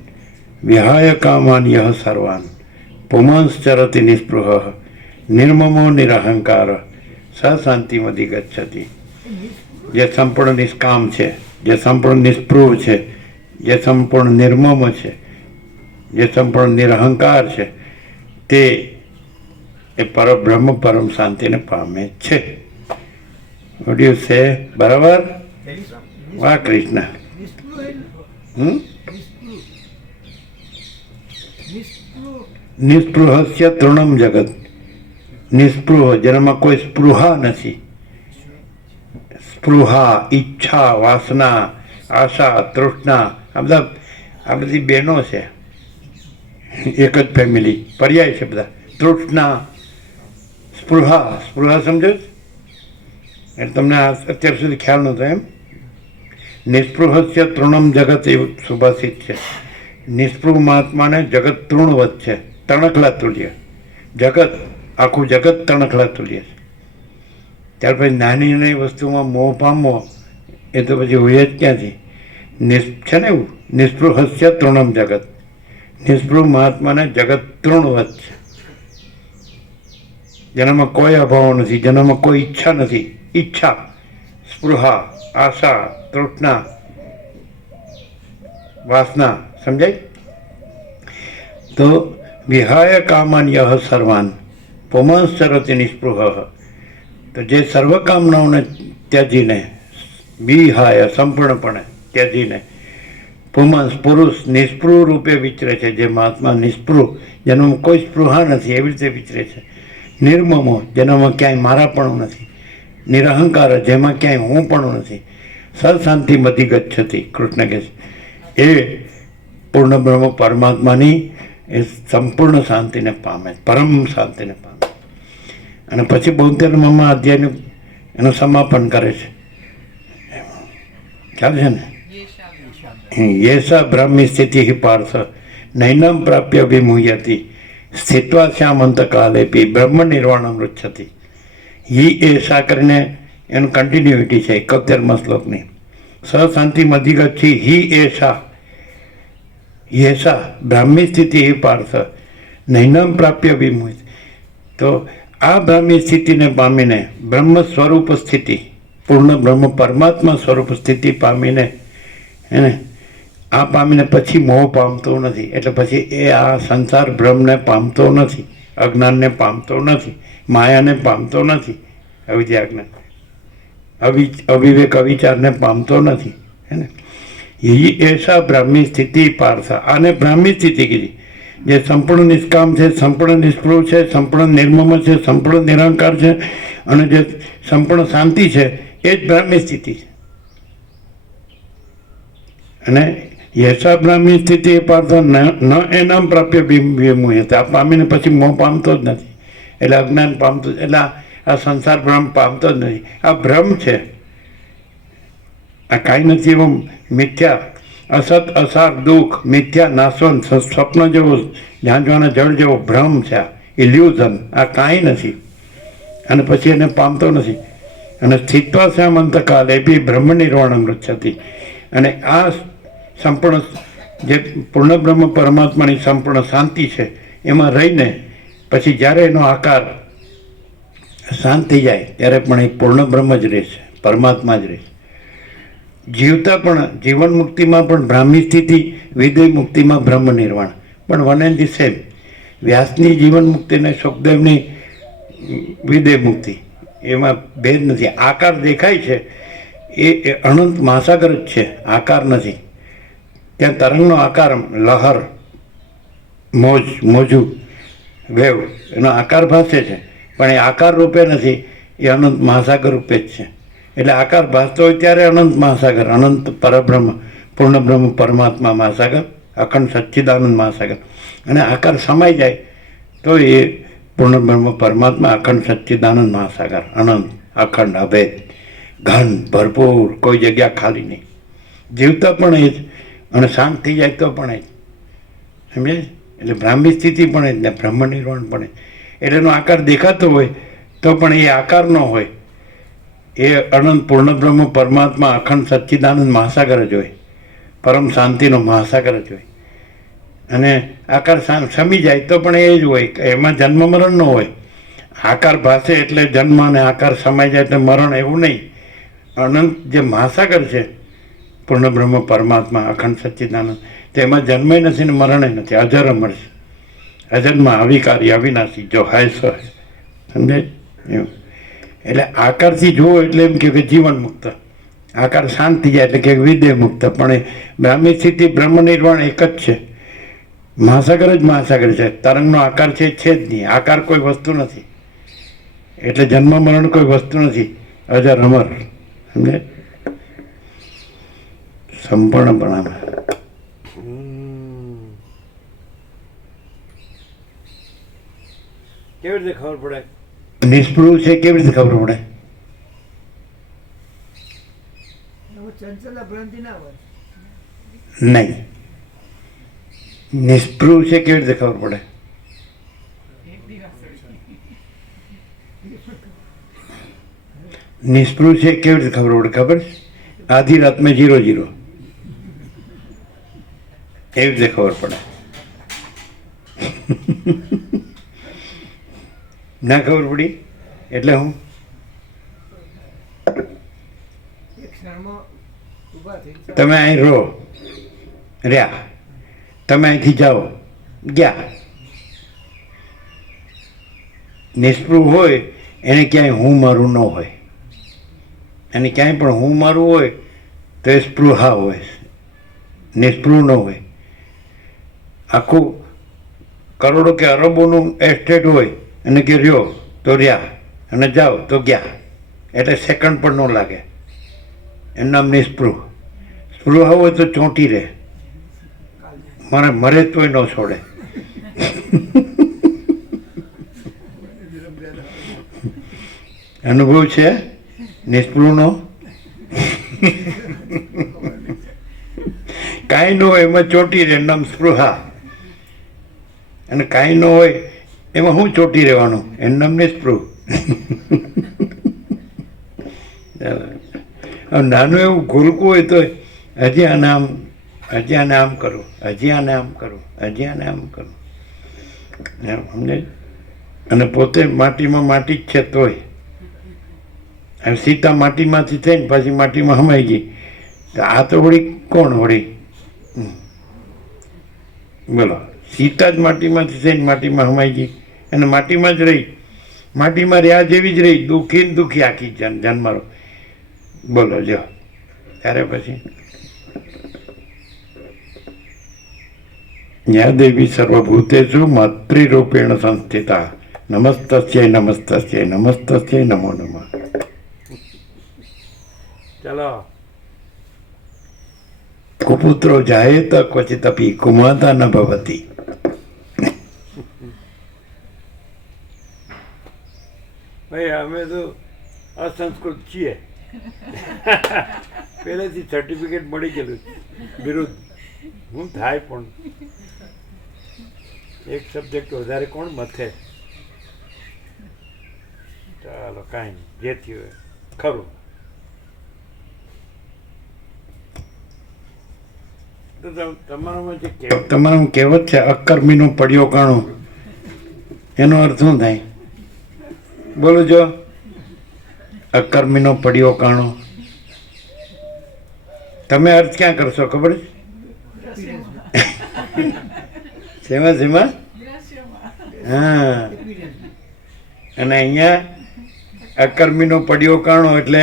વિહાય કામાન્ય સર્વાન પુમાંસ ચરતિ નિસ્પૃહ નિર્મમો નિરહંકાર સ શાંતિમતિ ગચ્છતિ. જે સંપૂર્ણ નિષ્કામ છે, જે સંપૂર્ણ નિસ્પૃહ છે, જે સંપૂર્ણ નિર્મમ છે, જે સંપૂર્ણ નિરહંકાર છે, તે એ પરબ્રહ્મ પરમ શાંતિને પામે છે. બરાબર? વાહ કૃષ્ણ. નિસ્પૃહસ્ય તૃણમ જગત. નિસ્પૃહ, જેનામાં કોઈ સ્પૃહા નથી. સ્પૃહા, ઈચ્છા, વાસના, આશા, તૃષ્ણા, આ બધી બહેનો છે. એક જ ફેમિલી, પર્યાય છે બધા. તૃષ્ણા, સ્પૃહા. સ્પૃહા સમજો? એટલે તમને અત્યાર સુધી ખ્યાલ નહોતો એમ. નિસ્પૃહસ્ય તૃણમ જગત એવું સુભાષિત છે. નિસ્પૃહ મહાત્માને જગત તૃણવત છે, તણખલા તુલ્ય. જગત, આખું જગત તણખલા તુલ્ય છે. ત્યાર પછી નાની નાની વસ્તુમાં મોહ પામવો એ તો પછી હોય જ ક્યાંથી. છે ને એવું, નિસ્પૃહસ્ય તૃણમ જગત. નિસ્પૃહ મહાત્માને જગત તૃણવત છે, જેનામાં કોઈ અભાવ નથી, જેનામાં કોઈ ઈચ્છા નથી. ઈચ્છા, સ્પૃહા, આશા, તૃષ્ણા, વાસના, સમજાય? તો વિહાય કામાન્ય સર્વાન પુમાંસ ચરતિ નિસ્પૃહ. તો જે સર્વકામનાઓને ત્યજીને, વિહાય સંપૂર્ણપણે ત્યજીને, પુમાંસ પુરુષ નિસ્પૃહ રૂપે વિચરે છે. જે મહાત્મા નિસ્પૃહ, જેનામાં કોઈ સ્પૃહા નથી, એવી રીતે વિચરે છે. નિર્મમો, જેનામાં ક્યાંય મારાપણું નથી. નિરહંકાર, જેમાં ક્યાંય હું પણ નથી. સશાંતિ મતિ ગચ્છતિ. કૃષ્ણ કહે છે એ પૂર્ણ બ્રહ્મ પરમાત્માની એ સંપૂર્ણ શાંતિને પામે, પરમ શાંતિને પામે. અને પછી 72મા અધ્યાયનું એનું સમાપન કરે છે. ખ્યાલ છે ને? યેસા બ્રહ્મી સ્થિતિ પાર્થ નૈનમ પ્રાપ્ય વિમુહ્યતિ સ્થિત્વા શ્યામંત કાલેપી બ્રહ્મ નિર્વાણમ રુચ્છતિ. હિ એસા કરીને એનું કન્ટિન્યુટી છે 71મા શ્લોકની. સશાંતિ મધિગચ્છી હિ એસા યેસા બ્રાહ્મી સ્થિતિ પાર્થ નૈનમ પ્રાપ્ય વિમુહ. તો આ બ્રાહ્મી સ્થિતિને પામીને બ્રહ્મ સ્વરૂપ સ્થિતિ, પૂર્ણ બ્રહ્મ પરમાત્મા સ્વરૂપ સ્થિતિ પામીને એને આ પામીને પછી મોહ પામતો નથી. એટલે પછી એ આ સંસાર બ્રહ્મને પામતો નથી, અજ્ઞાનને પામતો નથી, માયાને પામતો નથી, અવિદ્યાજ્ઞાન અવિવેક અવિચારને પામતો નથી. હે ને? એસા બ્રાહ્મી સ્થિતિ પાર્થ. આને બ્રાહ્મી સ્થિતિ કીધી. જે સંપૂર્ણ નિષ્કામ છે, સંપૂર્ણ નિષ્પૃહ છે, સંપૂર્ણ નિર્મમ છે, સંપૂર્ણ નિરંકાર છે, અને જે સંપૂર્ણ શાંતિ છે, એ જ બ્રાહ્મી સ્થિતિ છે. અને યશા બ્રાહ્મી સ્થિતિ પાર્થ ન એનામ પ્રાપ્ય વિમુહ્યતા. પામીને પછી મોહ પામતો જ નથી, એટલે અજ્ઞાન પામતો, એટલે આ સંસાર બ્રહ્મ પામતો જ નથી. આ ભ્રમ છે, આ કાંઈ નથી એવો મિથ્યા, અસત, અસાર, દુઃખ, મિથ્યા, નાશવંત, સ્વપ્ન જેવો, ઝાંઝવાના જળ જેવો ભ્રમ છે. આ ઇલ્યુઝન, આ કાંઈ નથી. અને પછી એને પામતો નથી. અને સ્થિત્વા શ્યામ અંતકાલે બી બ્રહ્મ નિર્વાણમ રુચ્છતિ. અને આ સંપૂર્ણ જે પૂર્ણ બ્રહ્મ પરમાત્માની સંપૂર્ણ શાંતિ છે, એમાં રહીને પછી જ્યારે એનો આકાર શાંત થઈ જાય ત્યારે પણ એ પૂર્ણ બ્રહ્મ જ રહેશે, પરમાત્મા જ રહેશે. જીવતા પણ જીવન મુક્તિમાં પણ બ્રાહ્મી સ્થિતિ, વિદેહ મુક્તિમાં બ્રહ્મ નિર્વાણ, પણ વન એન્ડ ધી સેમ. વ્યાસની જીવન મુક્તિ અને સુખદેવની વિદેહ મુક્તિ, એમાં ભેદ નથી. આકાર દેખાય છે એ અનંત મહાસાગર જ છે, આકાર નથી. ત્યાં તરંગનો આકાર, લહર, મોજું, વેવ, એનો આકાર ભાસે છે, પણ એ આકાર રૂપે નથી, એ અનંત મહાસાગર રૂપે જ છે. એટલે આકાર ભાસતો હોય ત્યારે અનંત મહાસાગર, અનંત પરબ્રહ્મ, પૂર્ણ બ્રહ્મ પરમાત્મા મહાસાગર અખંડ સચ્ચિદાનંદ મહાસાગર. અને આકાર સમાઈ જાય તો એ પૂર્ણ બ્રહ્મ પરમાત્મા અખંડ સચ્ચિદાનંદ મહાસાગર, અનંત, અખંડ, અભેદ, ઘન, ભરપૂર, કોઈ જગ્યા ખાલી નહીં. જીવતા પણ એ જ અને શાંત થઈ જાય તો પણ એ જ. સમજે? એટલે બ્રાહ્મી સ્થિતિ પણ એ જ ને બ્રહ્મ નિર્વાણ પણ એ. એટલે એનો આકાર દેખાતો હોય તો પણ એ આકાર ન હોય. એ અનંત પૂર્ણ બ્રહ્મ પરમાત્મા અખંડ સચ્ચિદાનંદ મહાસાગર જ હોય, પરમ શાંતિનો મહાસાગર જ હોય. અને આકાર સમી જાય તો પણ એ જ હોય, એમાં જન્મ મરણ ન હોય. આકાર ભાસે એટલે જન્મ અને આકાર સમાઈ જાય એટલે મરણ, એવું નહીં. અનંત જે મહાસાગર છે પૂર્ણ બ્રહ્મ પરમાત્મા અખંડ સચ્ચિદાનંદ, તેમાં જન્મે નથી ને મરણે નથી, અજર અમર છે. અજન્મા, અવિકારી, અવિનાશી, જો હાય સો હે. સમજાય? એવું. એટલે આકારથી જુઓ એટલે એમ કે જીવન મુક્ત, આકાર શાંત થઈ જાય એટલે કે વિદેહ મુક્ત. પણ એ બ્રાહ્મી સ્થિતિ બ્રહ્મ નિર્વાણ એક જ છે. મહાસાગર જ મહાસાગર છે. તરંગનો આકાર છે જ નહીં. આકાર કોઈ વસ્તુ નથી. એટલે જન્મ મરણ કોઈ વસ્તુ નથી. અજર અમર. સમજે? સંપૂર્ણપણામાં કેવી રીતે ખબર પડે? નિષ્પૃહ છે કેવી રીતે ખબર પડે? ચંચલા ભ્રાંતિ ના હોય. નહીં. નિષ્પૃહ છે કેવી રીતે ખબર પડે? નિષ્પૃહ છે કેવી રીતે ખબર પડે? ખબર છે? આધી રાત મેં 0-0 એવી રીતે ખબર પડે. ના ખબર પડી એટલે હું એક ક્ષણમાં ઊભા થઈ જાય. તમે અહીં રહો, રહ્યા, તમે અહીંથી જાઓ, ગયા. નિષ્પૃહ હોય એને ક્યાંય હું મારું ન હોય. અને ક્યાંય પણ હું મારું હોય તો એ સ્પૃહા હોય, નિષ્પૃહ ન હોય. આખું કરોડો કે અરબોનું એસ્ટેટ હોય અને કે રહ્યો તો રહ્યા અને જાઓ તો ગયા, એટલે સેકન્ડ પણ ન લાગે. એનું નામ નિષ્પૃહ. સ્પૃહ હોય તો ચોંટી રહે, મરે તોય ન છોડે. અનુભવ છે નિષ્પૃહનો? કાંઈ ન હોય એમાં ચોંટી રહે, નામ સ્પૃહા. અને કાંઈ ન હોય એમાં હું ચોંટી રહેવાનું, એનું નામ નિષ્પૃહ. નાનું એવું ઘોલકું હોય તો હજી આને આમ, હજી આને આમ કરું, હજી આને આમ કરું, હજી આને આમ કરું, એમ સમજાય? અને પોતે માટીમાં માટી જ છે તોય. હવે સીતા માટીમાંથી થઈને પાછી માટીમાં હમાઈ ગઈ, તો આ તો વળી કોણ વળી? બોલો, સીતા જ માટીમાંથી થઈને માટીમાં હમાઈ ગઈ અને માટીમાં જ રહી, માટીમાં રહ્યા જેવી જ રહી, દુઃખી ને દુઃખી આખી જન્મારો. બોલો જો, ત્યારે પછી યા દેવી સર્વભૂતેષુ માતૃરૂપેણ સંસ્થિતા નમસ્તસ્યૈ નમસ્તસ્યૈ નમસ્તસ્યૈ નમો નમઃ. ચાલો. કુપુત્રો જાયેત ક્વચિદપી કુમાતા ન ભવતિ. ભાઈ અમે તો અસંસ્કૃત છીએ. પહેલેથી સર્ટિફિકેટ મળી ગયેલું વિરુદ્ધ. હું થાય પણ એક સબ્જેક્ટ વધારે કોણ મથે? ચાલો કાંઈ નહીં, જે થયું હોય ખરું. તો તમારામાં જે કહેવત, તમારું કહેવત છે અકર્મીનો પડ્યો કાણો, એનો અર્થ શું થાય? બોલો જો. અકર્મીનો પડ્યો કાણો, તમે અર્થ ક્યાં કરશો ખબર છે? શેમાં શેમાં? હા. અને અહીંયા અકર્મીનો પડ્યો કાણો એટલે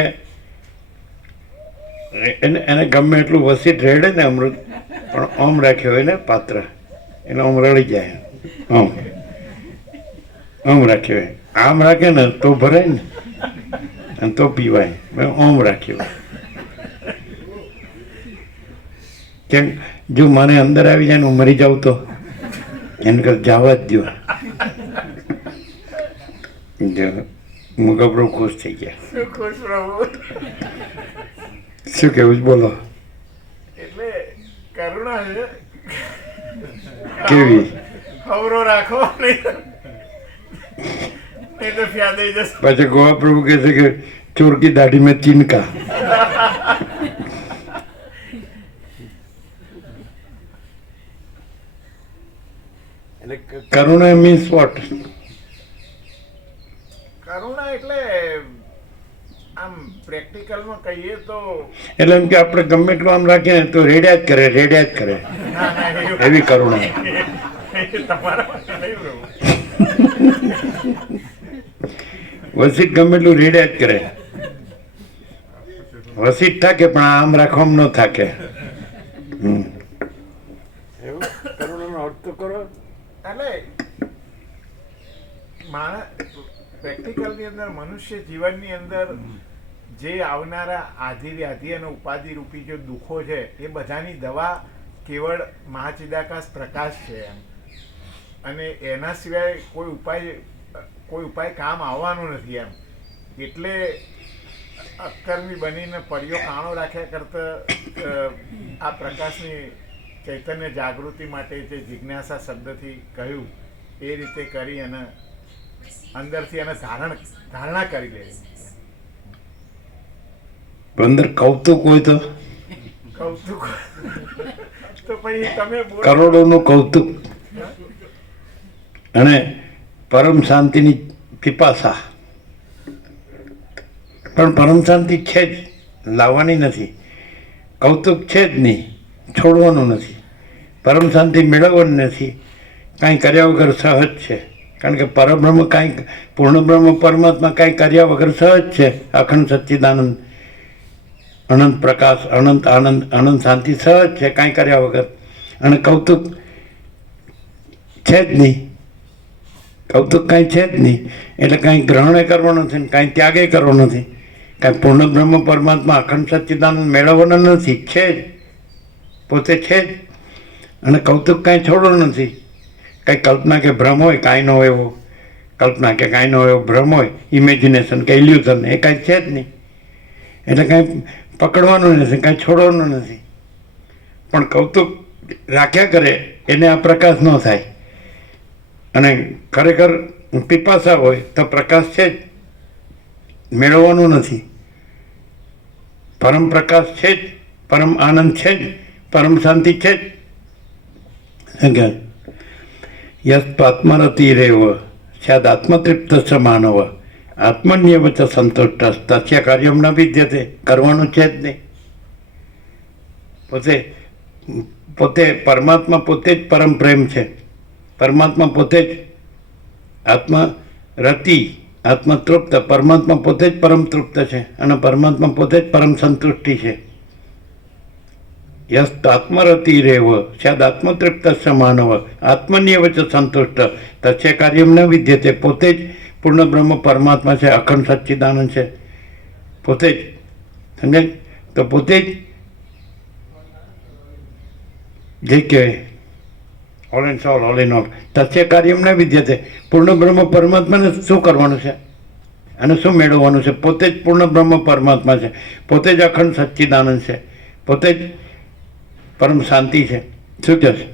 એને ગમે એટલું વસીટ રેડે ને અમૃત, પણ ઓમ રાખ્યો હોય ને પાત્ર, એટલે ઓમ રળી જાય. ઓમ રાખ્યો હોય, આમ રાખે ને તો ભરાય ને અને તો પીવાય. ઓમ રાખ્યો. કેમ જો મને અંદર આવી જાય ને હું મરી જાઉં તો એને કર જવા જ દો. મુગા ખુશ થઈ ગયા. શું ખુશ પ્રભુ. શું કેવું છે બોલો? એટલે કરુણા છે. કેવી? ખબરો રાખો નહીં તો ફ્યા દઈ જશે. પાછા ગોવા પ્રભુ કહે છે કે ચોર કી દાઢી મેં ચિનકા. એટલે કરુણા મીન્સ વોટ? કરુણા એટલે આમ પ્રેક્ટિકલમાં કહીએ તો એટલે એમ કે આપણે ગમે એટલું આમ રાખીએ ને તો રેડ્યા જ કરે, રેડ્યા જ કરે, ના ના એવું એવી કરુણા. તમારા માટે નહીં પ્રભુ. વસીત ગમે એટલું રેડ્યા જ કરે, વસીત થાકે પણ આમ રાખવામાં ન થાકે. એવું કરુણાનો અર્થ તો કરો. એટલે માણસ પ્રેક્ટિકલની અંદર મનુષ્ય જીવનની અંદર જે આવનારા આધિ વ્યાધિ અને ઉપાધિ રૂપી જે દુઃખો છે એ બધાની દવા કેવળ મહાચિદાકાશ પ્રકાશ છે એમ. અને એના સિવાય કોઈ ઉપાય કામ આવવાનો નથી એમ. એટલે અક્કર્મી બનીને પડ્યો કાણો રાખ્યા કરતા આ પ્રકાશની ચૈતન્ય જાગૃતિ માટે જે જિજ્ઞાસા શબ્દથી કહ્યું એ રીતે કરી અને અંદરથી એને ધારણા કરી લે. અંદર કૌતુક હોય તો કૌતુક તો પછી તમે બોલો. કરોડોનું કૌતુક અને પરમ શાંતિની પીપાસા. પણ પરમ શાંતિ છે જ, લાવવાની નથી. કૌતુક છે જ નહીં, છોડવાનું નથી. પરમ શાંતિ મેળવવાની નથી, કાંઈ કર્યા વગર સહજ છે. કારણ કે પરબ્રહ્મ કાંઈ, પૂર્ણ બ્રહ્મ પરમાત્મા કાંઈ કર્યા વગર સહજ છે. અખંડ સચ્ચિદાનંદ, અનંત પ્રકાશ, અનંત આનંદ, અનંત શાંતિ સહજ છે કાંઈ કર્યા વગર. અને કૌતુક છે જ નહીં, કૌતુક કાંઈ છે જ નહીં. એટલે કાંઈ ગ્રહણે કરવાનું નથી, કાંઈ ત્યાગે કરવો નથી, કાંઈ પૂર્ણ બ્રહ્મ પરમાત્મા અખંડ સચ્ચિદાનંદ મેળવવાનો નથી. છે જ, પોતે છે જ. અને કૌતુક કાંઈ છોડવાનું નથી. કાંઈ કલ્પના કે ભ્રમ હોય, કાંઈ ન હોય એવો કલ્પના કે કાંઈ ન હોય એવો ભ્રમ હોય, ઇમેજિનેશન કે ઇલ્યુઝન, એ કાંઈ છે જ નહીં. એટલે કાંઈ પકડવાનું નથી, કાંઈ છોડવાનું નથી. પણ કૌતુક રાખ્યા કરે એને આ પ્રકાશ ન થાય. અને ખરેખર પીપાસા હોય તો પ્રકાશ છે જ, મેળવવાનું નથી. પરમ પ્રકાશ છે જ, પરમ આનંદ છે જ, પરમ શાંતિ છે જ. યસ્પાત્મરતિરેવ સ્યાદ આત્મતૃપ્ત માનવ આત્મન્યવ ચ સંતુષ્ટ તસ્ય કાર્યમ ન વિદ્યતે. કરવાનું છે જ નહીં. પોતે પરમાત્મા પોતે જ પરમ પ્રેમ છે. પરમાત્મા પોતે જ આત્મરતિ, આત્મતૃપ્ત. પરમાત્મા પોતે જ પરમ તૃપ્ત છે અને પરમાત્મા પોતે જ પરમ સંતુષ્ટિ છે. યસ્ત આત્મરતિરેવ સ્યાદ આત્મતૃપ્ત માનવ આત્મન્યવ ચ સંતુષ્ટ તસ્ય કાર્યમ ન વિદ્યતે. પોતે જ પૂર્ણ બ્રહ્મ પરમાત્મા છે, અખંડ સચ્ચિદાનંદ છે, પોતે જ. સમજાય? તો પોતે જ જે કહેવાય all and all, all in all. તસ્ય કાર્યમ ન વિદ્યતે. પૂર્ણ બ્રહ્મ પરમાત્માને શું કરવાનું છે અને શું મેળવવાનું છે? પોતે જ પૂર્ણ બ્રહ્મ પરમાત્મા છે, પોતે જ અખંડ સચ્ચિદાનંદ છે, પોતે જ પરમ શાંતિ છે. શું કહે છે?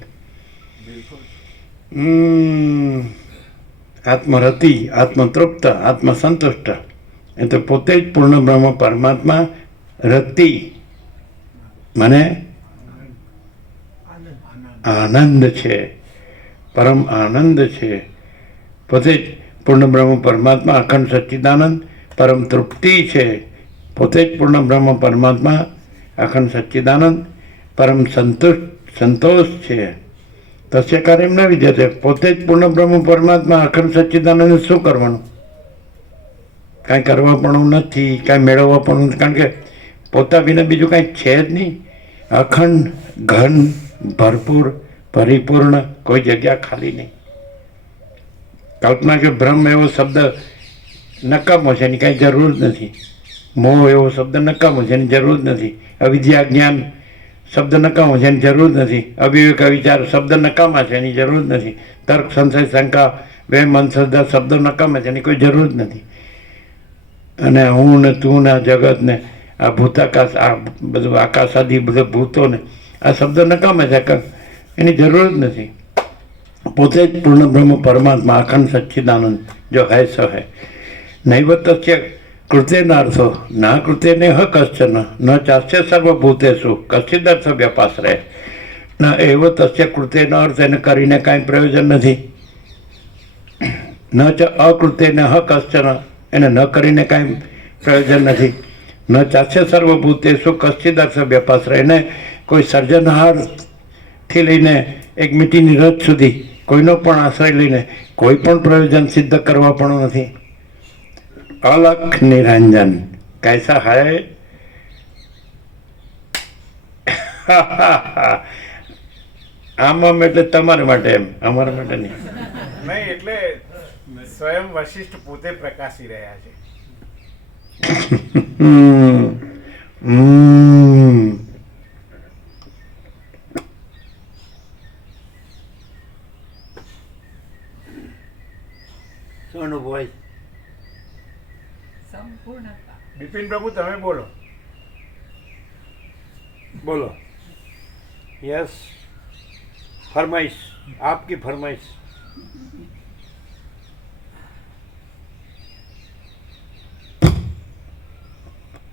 આત્મરતિ, આત્મતૃપ્ત, આત્મસંતુષ્ટ. એ તો પોતે જ પૂર્ણ બ્રહ્મ પરમાત્મા. રતિ મને આનંદ છે, પરમ આનંદ છે. પોતે જ પૂર્ણ બ્રહ્મ પરમાત્મા, અખંડ સચ્ચિદાનંદ, પરમ તૃપ્તિ છે. પોતે જ પૂર્ણ બ્રહ્મ પરમાત્મા, અખંડ સચ્ચિદાનંદ, પરમ સંતોષ છે. તસ્ય કાર્યમ ન વિદ્યતે. પોતે જ પૂર્ણ બ્રહ્મ પરમાત્મા, અખંડ સચ્ચિદાનંદ. શું કરવાનું? કાંઈ કરવા પણ નથી, કાંઈ મેળવવા પણ નથી. કારણ કે પોતા વિના બીજું કાંઈ છે જ નહીં. અખંડ, ઘન, ભરપૂર, પરિપૂર્ણ, કોઈ જગ્યા ખાલી નહીં. કલ્પના કે ભ્રમ એવો શબ્દ નકામો છે, એની કાંઈ જરૂર જ નથી. મોહ એવો શબ્દ નકામો છે, એની જરૂર જ નથી. અવિદ્યા, જ્ઞાન શબ્દ નકામો છે એની જરૂર નથી, અવિવેક વિચાર શબ્દ નકામા છે એની જરૂર નથી, તર્ક સંશય શંકા વેમ અંધશ્રદ્ધા શબ્દો નકામા છે એની કોઈ જરૂર જ નથી. અને હું ને તું ને આ જગત ને આ ભૂતાકાશ આ બધું આકાશ આદિ બધા ભૂતોને આ શબ્દ નકામા છે, એની જરૂર જ નથી. પોતે જ પૂર્ણ બ્રહ્મ પરમાત્મા અખંડ સચ્ચિદાનંદ જો હૈ સ હૈ. નૈવ તસ્ય કૃતેનાર્થો ના કૃતેને હ કશ્ચન ન ચાસ્ય સર્વભૂતેષુ કશ્ચિદર્થ વ્યપાશ્રય ન એવ તસ્ય કૃતેનો અર્થ એને કરીને કાંઈ પ્રયોજન નથી. ન ચ અકૃતેને હ કશ્ચન એને ન કરીને કાંઈ પ્રયોજન નથી. ન ચાસ્ય સર્વભૂતેષુ કશ્ચિદર્થ વ્યપાશ્રય એને કોઈ સર્જનહારથી લઈને એક મીઠીની રથ સુધી કોઈનો પણ આશ્રય લઈને કોઈ પણ પ્રયોજન સિદ્ધ કરવા પણ નથી. અલખ નિરંજન કૈસા હૈ આમ એટલે તમારા માટે એમ અમારા માટે નહીં. નહીં એટલે સ્વયં વશિષ્ઠ પોતે પ્રકાશી રહ્યા છે. શું અનુભવાય? બિપિન પ્રભુ તમે બોલો. બોલો. यस फरमाइश आपकी फरमाइश.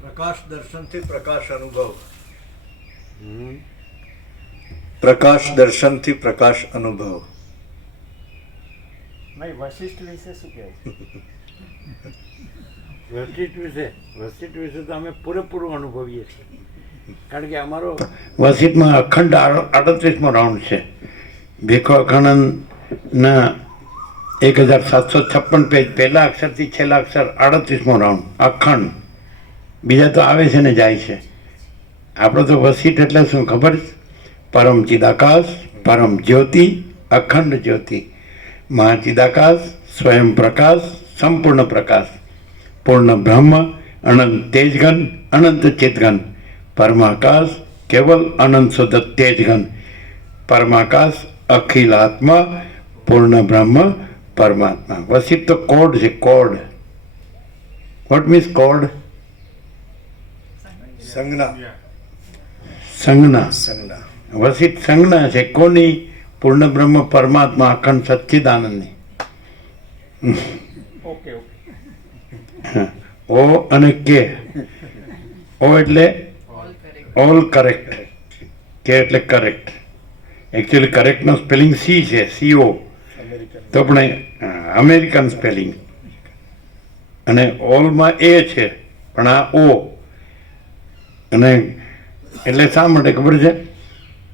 પ્રકાશ દર્શનથી પ્રકાશ અનુભવ. પ્રકાશ દર્શનથી પ્રકાશ અનુભવ. નહીં વશિષ્ઠ વિશે શું કહેવું? વસિષ્ઠ વિશે તો અમે પૂરેપૂરું અનુભવીએ છીએ, કારણ કે અમારો વસિષ્ઠમાં અખંડ 38મો રાઉન્ડ છે. ભીખો અખાનંદના 1756 પેજ પહેલા અક્ષરથી છેલ્લા અક્ષર 38મો રાઉન્ડ અખંડ. બીજા તો આવે છે ને જાય છે. આપણો તો વસિષ્ઠ એટલે શું ખબર છે? પરમ ચિદાકાશ, પરમ જ્યોતિ, અખંડ જ્યોતિ, મહાચિદાકાશ, સ્વયં પ્રકાશ, સંપૂર્ણ પ્રકાશ, પૂર્ણ બ્રહ્મ, અનંત તેજઘન, અનંત ચિતઘન, પરમાકાશ, કેવલ અનંત શુદ્ધ તેજઘન, પરમાકાશ, અખિલ આત્મા, પૂર્ણ બ્રહ્મ, પરમાત્મા. વસિષ્ઠ તો કોડ છે, કોડ. Vote means code? સંજ્ઞા. સંજ્ઞા. સંજ્ઞા. વસિષ્ઠ સંજ્ઞા છે કોની? પૂર્ણ બ્રહ્મ પરમાત્મા અખંડ સચ્ચિદાનંદની. Okay okay. ઓ અને કે. ઓ એટલે ઓલ કરેક્ટ, કે એટલે કરેક્ટ. એકચ્યુઅલી કરેક્ટનો સ્પેલિંગ સી છે, CO, તો પણ અમેરિકન સ્પેલિંગ. અને ઓલમાં એ છે પણ આ ઓ. અને એટલે શા માટે ખબર છે?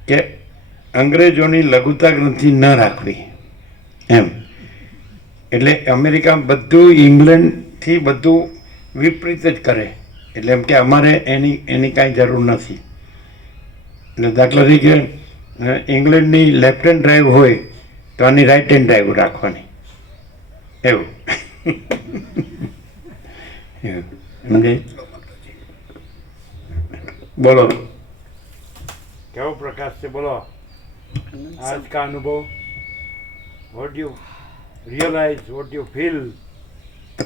કે અંગ્રેજોની લઘુતા ગ્રંથિ ન રાખવી એમ. એટલે અમેરિકા બધું ઇંગ્લેન્ડથી બધું વિપરીત જ કરે. એટલે એમ કે અમારે એની કાંઈ જરૂર નથી. એટલે દાખલા તરીકે ઇંગ્લેન્ડની લેફ્ટ હેન્ડ ડ્રાઈવ હોય તો આની રાઈટ હેન્ડ ડ્રાઈવ રાખવાની, એવું. એવું સમજાય? બોલો કેવો પ્રકાશ છે? બોલો આજ કા અનુભવ. What you realise, what you feel.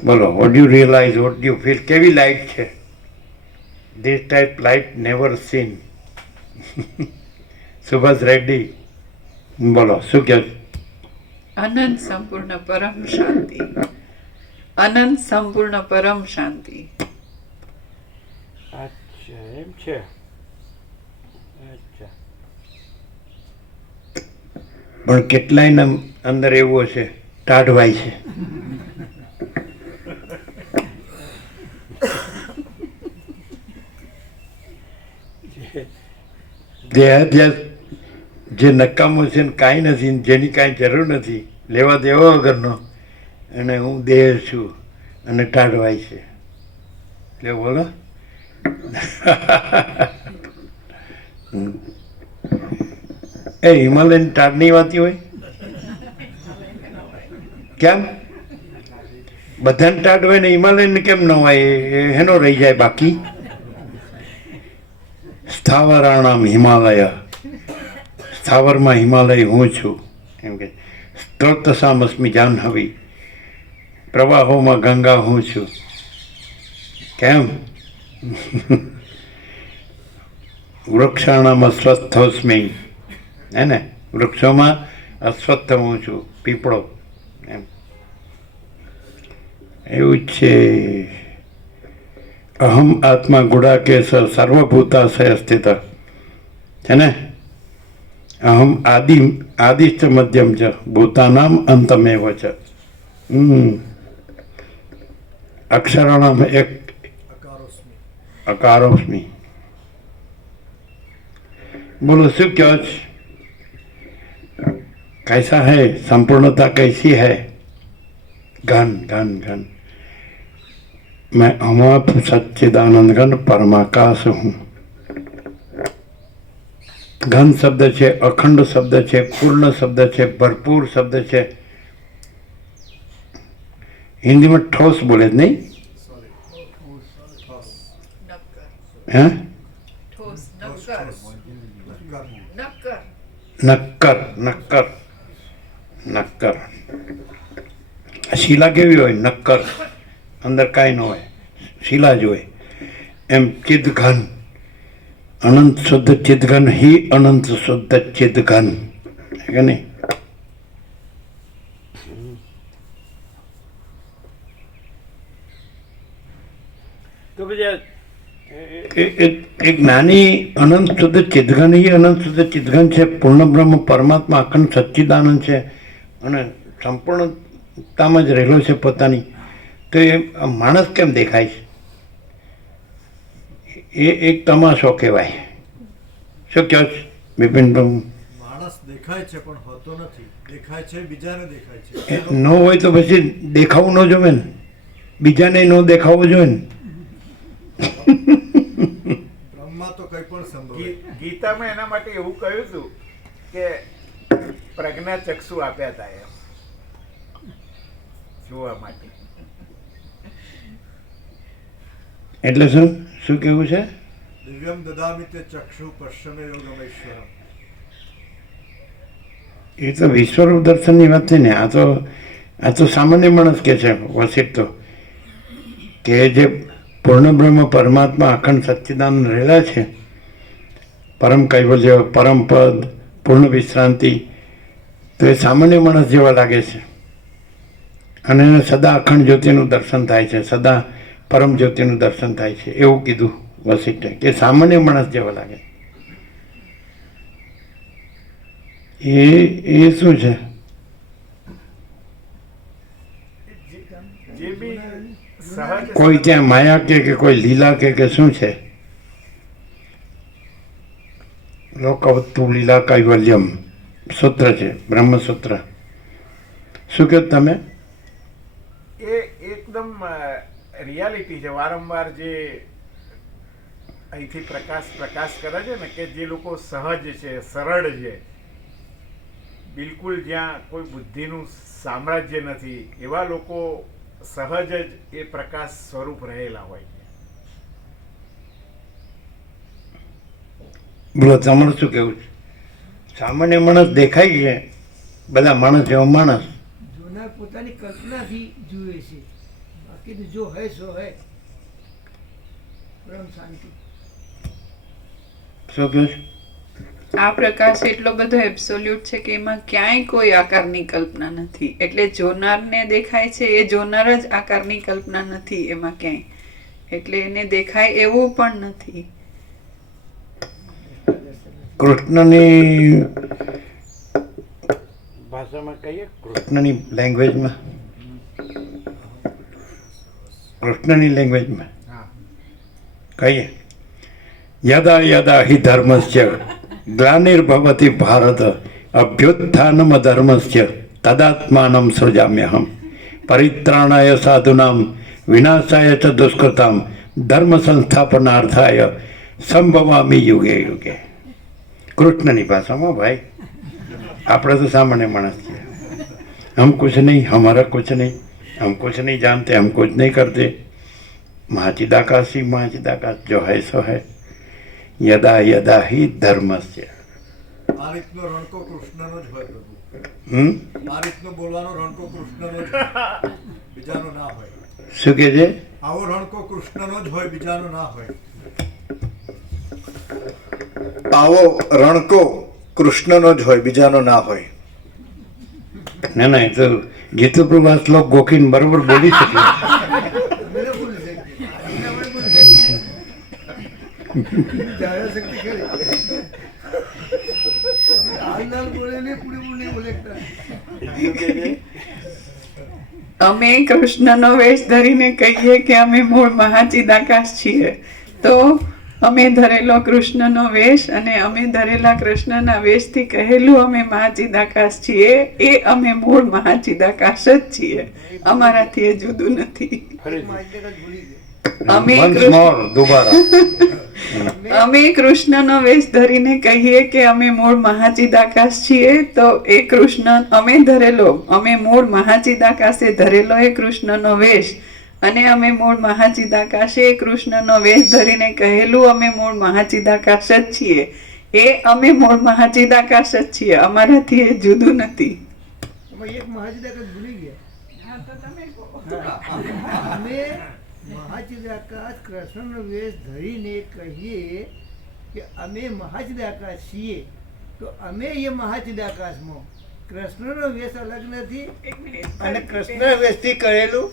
બોલો what you realise, what you feel. કેવી લાઈટ છે? This type light never seen. Subhash Reddy બોલો શું કહે? અનંત સંપૂર્ણ પરમ શાંતિ. અનંત સંપૂર્ણ પરમ શાંતિ. અચ્છા એમ છે. અચ્છા પણ કેટલાય અંદર એવું હશે ટાઢવાય છે. દેહાધ્યાસ જે નકામો છે ને કાંઈ નથી, જેની કાંઈ જરૂર નથી, લેવા દેવા વગરનો, અને હું દેહ છું અને ટાઢવાય છે. એટલે બોલો એ હિમાલયન ટાઢ નહીં વાતી હોય કેમ? બધાને ટાઢ હોય ને હિમાલયન કેમ ન હોય? એનો રહી જાય બાકી. સ્થાવરાણામ હિમાલય, સ્થાવરમાં હિમાલય હું છું એમ કે. સ્ત્રોતસામસ્મિ જાહ્નવી, પ્રવાહોમાં ગંગા હું છું. કેમ? વૃક્ષાણામ અસ્વસ્થોસ્મિ, હે ને, વૃક્ષોમાં અસ્વસ્થ હું છું, પીપળો એમ. એવું જ છે. અહમ આત્મા ગુડાકેશ સર્વભૂતાશય સ્થિત, છે ને. અહમ આદિશ્ચ મધ્યમ ચ ભૂતાનામ અંતમેવ ચ. અક્ષરાણામ એક અકારોસ્મી. બોલો શું કહો છો? कैसा है? संपूर्णता कैसी है? घन घन घन. मैं अमोघ सच्चिदानंद घन परमाकाश हूँ. घन शब्द છે, અખંડ શબ્દ છે, પૂર્ણ શબ્દ છે, ભરપૂર શબ્દ છે. હિન્દીમાં ઠોસ બોલે જ નહીં? હે? નક્કર નક્કર નક્કર. શીલા કેવી હોય? નક્કર, અંદર કાંઈ ન હોય, શીલા જ હોય. એમ ચિદઘન, અનંત શુદ્ધ ચિદઘન ही અનંત શુદ્ધ ચિદઘન, કે નહીં? તો પછી એક નાની અનંત શુદ્ધ ચિદઘન ही અનંત શુદ્ધ ચિદઘન છે. પૂર્ણ બ્રહ્મ પરમાત્મા અખંડ સચ્ચિદાનંદ છે અને સંપૂર્ણતામાં જ રહેલો છે પોતાની. તો એ માણસ કેમ દેખાય છે? એ એક તમાશો કહેવાય. શું કહો છો બિપિન પ્રભુ? માણસ દેખાય છે પણ હોતો નથી. દેખાય છે, બીજાને દેખાય છે. ન હોય તો પછી દેખાવું ન જોવે ને, બીજાને ન દેખાવું જોઈએ ને. બ્રહ્મા તો કંઈ પણ સંભવે. ગીતામાં એના માટે એવું કહ્યું હતું કે પ્રજ્ઞા ચક્ષુ આપ્યા હતા એમ જોવા માટે. એટલે શું શું કેવું છે? દિવ્યમ દદામિ તે ચક્ષુ પશ્યમે યોગમેશ્વરમ. એ તો વિશ્વરૂપ દર્શનની વાત છે ને. આ તો સામાન્ય માણસ કે છે વસિત તો, કે જે પૂર્ણ બ્રહ્મ પરમાત્મા અખંડ સચ્ચિદાનંદ રહેલા છે, પરમ કૈવલ્ય, પરમ પદ, પૂર્ણ વિશ્રાંતિ, તો એ સામાન્ય માણસ જેવા લાગે છે. અને એને સદા અખંડ જ્યોતિનું દર્શન થાય છે, સદા પરમ જ્યોતિનું દર્શન થાય છે, એવું કીધું વસિષ્ઠે, કે સામાન્ય માણસ જેવા લાગે. એ શું છે? જે બી સહજ કોઈ ત્યાં માયા કે કોઈ લીલા કે શું છે? લોકવત્તુ લીલા કૈવલ્યમ સૂત્ર છે, બ્રહ્મસૂત્ર. શું કહો તમે? એ એકદમ રિયાલિટી છે. વારંવાર જે અહીંથી પ્રકાશ કરે છે ને, કે જે લોકો સહજ છે, સરળ છે, બિલકુલ જ્યાં કોઈ બુદ્ધિનું સામ્રાજ્ય નથી, એવા લોકો સહજ જ એ પ્રકાશ સ્વરૂપ રહેલા હોય છે. બોલો, તમારું શું કેવું છે? સામાન્ય માણસ દેખાય છે, બધા માણસ જેવો માણસ. જોનાર પોતાની કલ્પનાથી જુએ છે, બાકી જો હૈ સો હૈ. પરમ શાંતિ. શું કહો છો? આ પ્રકાશ એટલો બધો એબ્સોલ્યુટ છે કે એમાં ક્યાંય કોઈ આકારની કલ્પના નથી. એટલે જોનારને દેખાય છે એ જોનાર જ આકારની કલ્પના નથી એમાં ક્યાંય. એટલે એને દેખાય એવું પણ નથી. કૃષ્ણની ભાષામાં કહીએ, કૃષ્ણની લેંગ્વેજમાં, કૃષ્ણની લેંગ્વેજમાં કહીએ, યદા યદા હિ ધર્મસ્ય ગ્લાનિર્ભવતિ ભારત અભ્યુત્થાનમ ધર્મસ્ય તદાત્માનમ સૃજામ્યહમ પરિત્રાણાય સાધુનામ વિનાશાય ચ દુષ્કૃતામ ધર્મ સંસ્થાપનાર્થાય સંભવામી યુગે યુગે. કૃષ્ણની ભાષામાં ભાઈ. આપણે તો સામાન્ય માણસ છીએ. હમ કુછ નહીં, હમારા કુછ નહીં, हम कुछ नहीं जानते, हम कुछ नहीं करते. महाचिदाकाश ही महाचिदाकाश जो है सो है. યદા યદા હિ ધર્મસ્ય. આ રીતનો રણકો કૃષ્ણનો જ હોય પ્રભુ. હમ આ રીતનો બોલવાનો રણકો કૃષ્ણનો જ હોય, બીજાનો ના હોય. શું કે છે? આવો રણકો કૃષ્ણનો જ હોય, બીજાનો ના હોય. આવો રણકો કૃષ્ણનો જ હોય, બીજાનો ના હોય. ના ના, એ તો જીતુપ્રભુ આ શ્લોક ગોખીને બરોબર બોલી શકે. અમે તો બોલી શકીએ. આપણે બોલી શકીએ. ધારાશક્તિ ખરી. હાલ બોલે ને પૂરી નહીં બોલે એકતા. અમે કૃષ્ણનો વેશ ધરીને કહીએ કે અમે મૂળ મહાચિદાકાશ છીએ, તો અમે ધરેલો કૃષ્ણનો વેશ અને અમે ધરેલા કૃષ્ણના વેશથી કહેલું અમે મહાચિદાકાશ છીએ, એ અમે મૂળ મહાચિદાકાશ જ છીએ. અમારાથી એ જુદું નથી. માહિતી જ ભૂલી ગઈ. અમે Once more, દુબારા. અમે કૃષ્ણનો વેશ ધરીને કહીએ કે અમે મૂળ મહાચિદાકાશ છીએ, તો એ કૃષ્ણ અમે મૂળ મહાચિદાકાશે ધરેલો એ કૃષ્ણનો વેશ અને અમે મૂળ મહાચિદાકાશે એ કૃષ્ણનો વેશ ધરીને કહેલું અમે મૂળ મહાચિદાકાશ જ છીએ, એ અમે મૂળ મહાચિદાકાશ જ છીએ. અમારાથી એ જુદું નથી. અમે એક મહાચિદાકાશ ભૂલી ગયા. અમે મહાચિદાકાશ કૃષ્ણનો વેશ ધરીને કહીએ કે અમે મહાચિદાકાશ છીએ, તો અમે એ મહાચિદાકાશમાં કૃષ્ણનો વેશ અલગ નથી અને કૃષ્ણ વેશથી કહેલું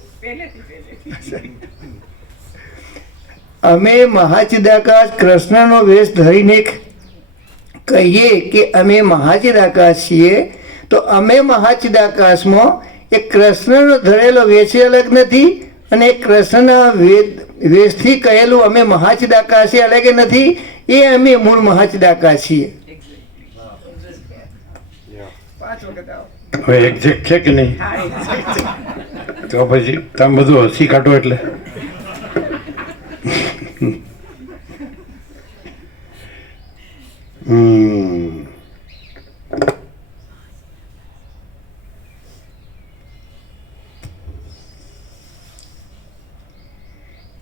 અમે મહાચિદાકાશ કૃષ્ણનો વેશ ધરીને કહીએ કે અમે મહાચિદાકાશ છીએ, તો અમે મહાચિદાકાશમાં એ કૃષ્ણનો ધરેલો વેશ અલગ નથી અને કૃષ્ણના વેશથી કહેલું અમે મહાચિદાકાશ અલગ નથી, એ અમે મૂળ મહાચિદાકાશ છીએ. હવે એક્ઝેક્ટ છે કે નહીં? તો પછી તમે બધું હસી કાઢો એટલે.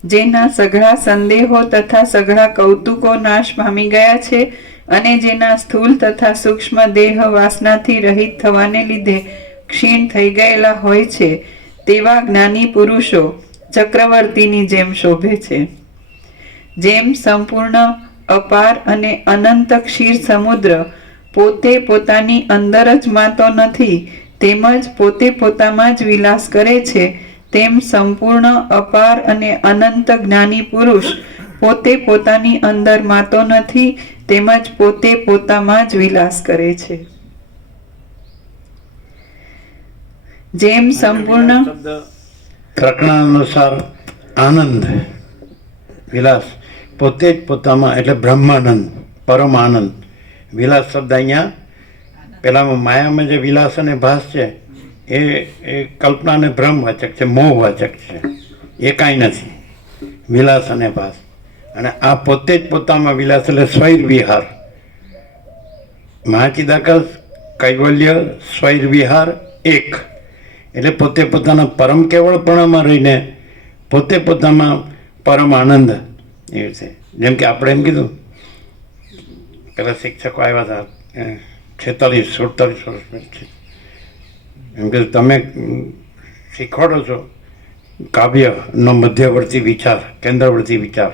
જેના સઘળા સંદેહો તથા સઘળા કૌતુકો નાશ પામી ગયા છે અને જેના સ્થૂલ તથા સૂક્ષ્મ દેહ વાસનાથી રહિત થવાને લીધે ક્ષીણ થઈ ગયેલા હોય છે, તેવા જ્ઞાની પુરુષો ચક્રવર્તીની જેમ શોભે છે. જેમ સંપૂર્ણ અપાર અને અનંત ક્ષીર સમુદ્ર પોતે પોતાની અંદર જ માતો નથી, તેમજ પોતે પોતામાં જ વિલાસ કરે છે, તેમ સંપૂર્ણ અપાર અને અનંત જ્ઞાની પુરુષ પોતે પોતાની અંદર માતો નથી, તેમજ પોતે પોતામાં જ વિલાસ કરે છે. જેમ સંપૂર્ણ પ્રકરણ અનુસાર આનંદ વિલાસ પોતે જ પોતામાં એટલે બ્રહ્માનંદ પરમ આનંદ. વિલાસ શબ્દ અહીંયા પેલામાં માયામાં જે વિલાસ અને ભાસ છે એ કલ્પના અને ભ્રમવાચક છે, મોહવાચક છે, એ કાંઈ નથી વિલાસ અને ભાસ. અને આ પોતે જ પોતામાં વિલાસ એટલે સ્વૈર વિહાર. મહાચિદાકાશ કૈવલ્ય સ્વૈર વિહાર એક એટલે પોતે પોતાના પરમ કેવળપણામાં રહીને પોતે પોતામાં પરમ આનંદ. એ રીતે જેમ કે આપણે એમ કીધું પેલા શિક્ષકો આવ્યા હતા 46-47 વર્ષ, એમ કે તમે શીખવાડો છો કાવ્યનો મધ્યવર્તી વિચાર, કેન્દ્રવર્તી વિચાર,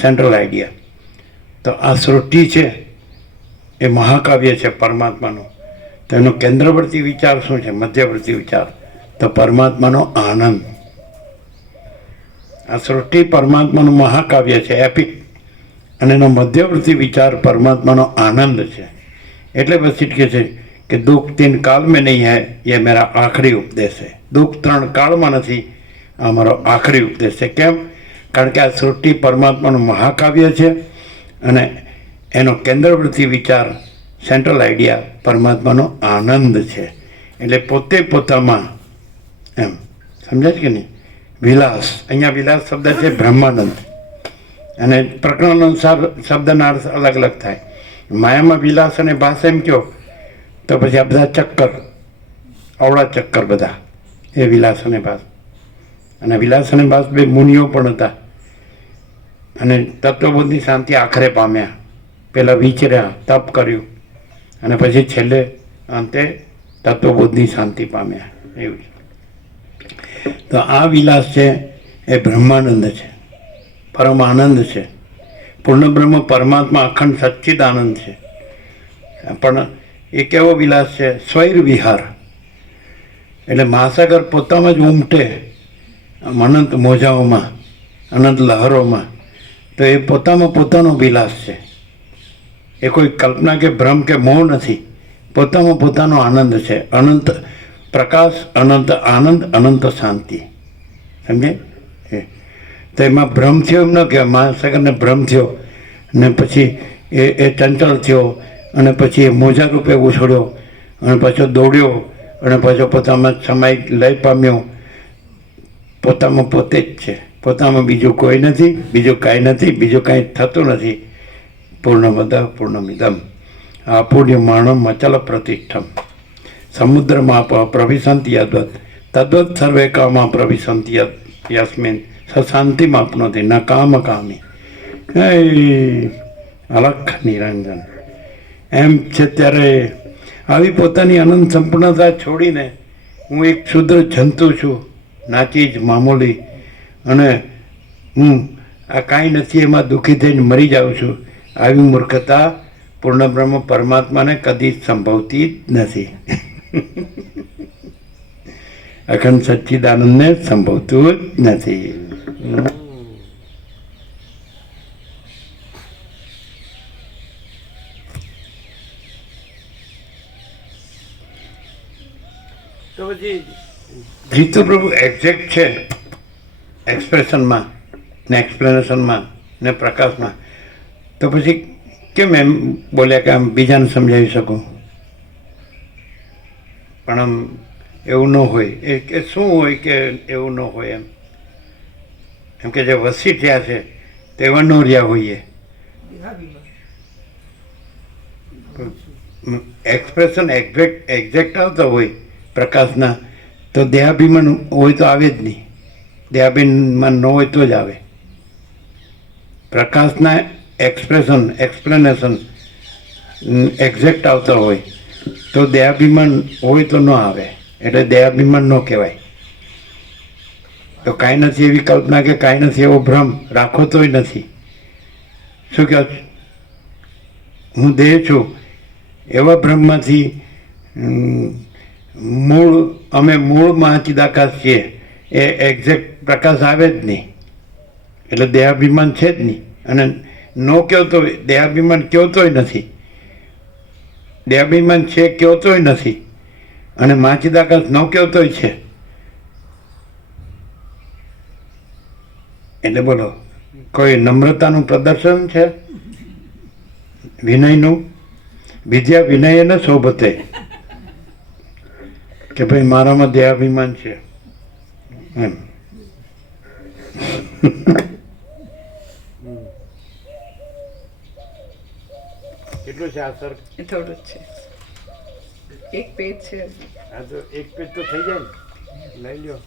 સેન્ટ્રલ આઈડિયા. તો આ સૃષ્ટિ છે એ મહાકાવ્ય છે પરમાત્માનું, તો એનો કેન્દ્રવર્તી વિચાર શું છે, મધ્યવર્તી વિચાર? તો પરમાત્માનો આનંદ. આ સૃષ્ટિ પરમાત્માનું મહાકાવ્ય છે, એપિક, અને એનો મધ્યવર્તી વિચાર પરમાત્માનો આનંદ છે. એટલે પછી કહે છે કે દુઃખ 3 કાલ में नहीं है, ये मेरा आखिरी उपदेश है. દુઃખ 3 કાળમાં નથી, આ મારો આખરી ઉપદેશ છે. કેમ? કારણ કે આ સૃષ્ટિ પરમાત્માનું મહાકાવ્ય છે અને એનો કેન્દ્રવર્તી વિચાર, સેન્ટ્રલ આઈડિયા પરમાત્માનો આનંદ છે. એટલે પોતે પોતામાં એમ સમજાય છે કે નહીં? વિલાસ, અહીંયા વિલાસ શબ્દ છે બ્રહ્માનંદ, અને પ્રકરણ અનુસાર શબ્દના અર્થ અલગ અલગ થાય. માયામાં વિલાસ અને ભાષા એમ કહો તો પછી આ બધા ચક્કર, અવળા ચક્કર બધા એ વિલાસ અને ભાસ. અને વિલાસ અને ભાસ બે મુનિઓ પણ હતા અને તત્વબોધની શાંતિ આખરે પામ્યા. પહેલાં વિચર્યા, તપ કર્યું, અને પછી છેલ્લે અંતે તત્વબોધની શાંતિ પામ્યા. એવું છે. તો આ વિલાસ છે એ બ્રહ્માનંદ છે, પરમ આનંદ છે. પૂર્ણ બ્રહ્મ પરમાત્મા અખંડ સચ્ચિદ આનંદ છે. પણ એ કેવો વિલાસ છે? સ્વૈર વિહાર. એટલે મહાસાગર પોતામાં જ ઉમટે અનંત મોજાઓમાં, અનંત લહરોમાં. તો એ પોતામાં પોતાનો વિલાસ છે. એ કોઈ કલ્પના કે ભ્રમ કે મોહ નથી. પોતામાં પોતાનો આનંદ છે. અનંત પ્રકાશ, અનંત આનંદ, અનંત શાંતિ. સમજે? તો એમાં ભ્રમ થયો એમ ન કહેવાય. મહાસાગરને ભ્રમ થયો ને પછી એ ચંચળ થયો અને પછી એ મોજા રૂપે ઉછળ્યો અને પાછો દોડ્યો અને પાછો પોતામાં સમય લય પામ્યો. પોતામાં પોતે જ છે. પોતામાં બીજું કોઈ નથી, બીજું કાંઈ નથી, બીજું કાંઈ થતું નથી. પૂર્ણમદ પૂર્ણમિદમ પૂર્ણમાણમ અચલ પ્રતિષ્ઠમ સમુદ્રમાં પ્રવિશંતિ યદ્વત તદ્વત સર્વે કામા પ્રવિશંતિ યસ્મિન શાંતિમાપ્નોતિ ન કામ કામી. અલખ નિરંજન એમ છે. ત્યારે આવી પોતાની અનંત સંપૂર્ણતા છોડીને હું એક ક્ષુદ્ર જંતુ છું, નાચી જ મામૂલી, અને હું આ કાંઈ નથી એમાં દુઃખી થઈને મરી જાઉં છું. આવી મૂર્ખતા પૂર્ણ બ્રહ્મ પરમાત્માને કદી સંભવતી જ નથી. અખંડ સચ્ચિદાનંદને સંભવતું જ નથી. તો પછી જીતુ પ્રભુ એક્ઝેક્ટ છે એક્સપ્રેશનમાં ને એક્સપ્લેનેશનમાં ને પ્રકાશમાં. તો પછી કેમ એમ બોલ્યા કે આમ બીજાને સમજાવી શકું? પણ આમ એવું ન હોય. એ કે શું હોય કે એવું ન હોય? એમ કે જે વસી થયા છે તેવા ન રહ્યા હોઈએ. એક્સપ્રેશન એક્ઝેક્ટ આવતા હોય પ્રકાશના, તો દેહાભિમાન હોય તો આવે જ નહીં. દેહાભિમાન ન હોય તો જ આવે. પ્રકાશના એક્સપ્રેશન એક્સપ્લેનેશન એક્ઝેક્ટ આવતા હોય તો દેહાભિમાન હોય તો ન આવે. એટલે દેહાભિમાન ન કહેવાય. તો કાંઈ નથી એવી કલ્પના કે કાંઈ નથી એવો ભ્રમ રાખો તોય નથી. શું કહો? હું દેહ છું એવા ભ્રમમાંથી અમે મૂળ મહાચિદાકાશ છીએ એ એક્ઝેક્ટ પ્રકાશ આવે જ નહીં. એટલે દેહાભિમાન છે જ નહીં. અને ન કહેતો દેહાભિમાન કહેતોય નથી. દેહાભિમાન છે કહેતોય નથી અને મહાચિદાકાશ ન કહેતોય છે. એટલે બોલો, કોઈ નમ્રતાનું પ્રદર્શન છે? વિનયનું? વિદ્યા વિનય ને શોભતે. કે ભાઈ મારામાં દેહાભિમાન છે એમ. કેટલું છે આ સર? થોડું જ છે. એક પેજ છે. આ તો એક પેજ તો થઈ જાય ને, લઈ લ્યો.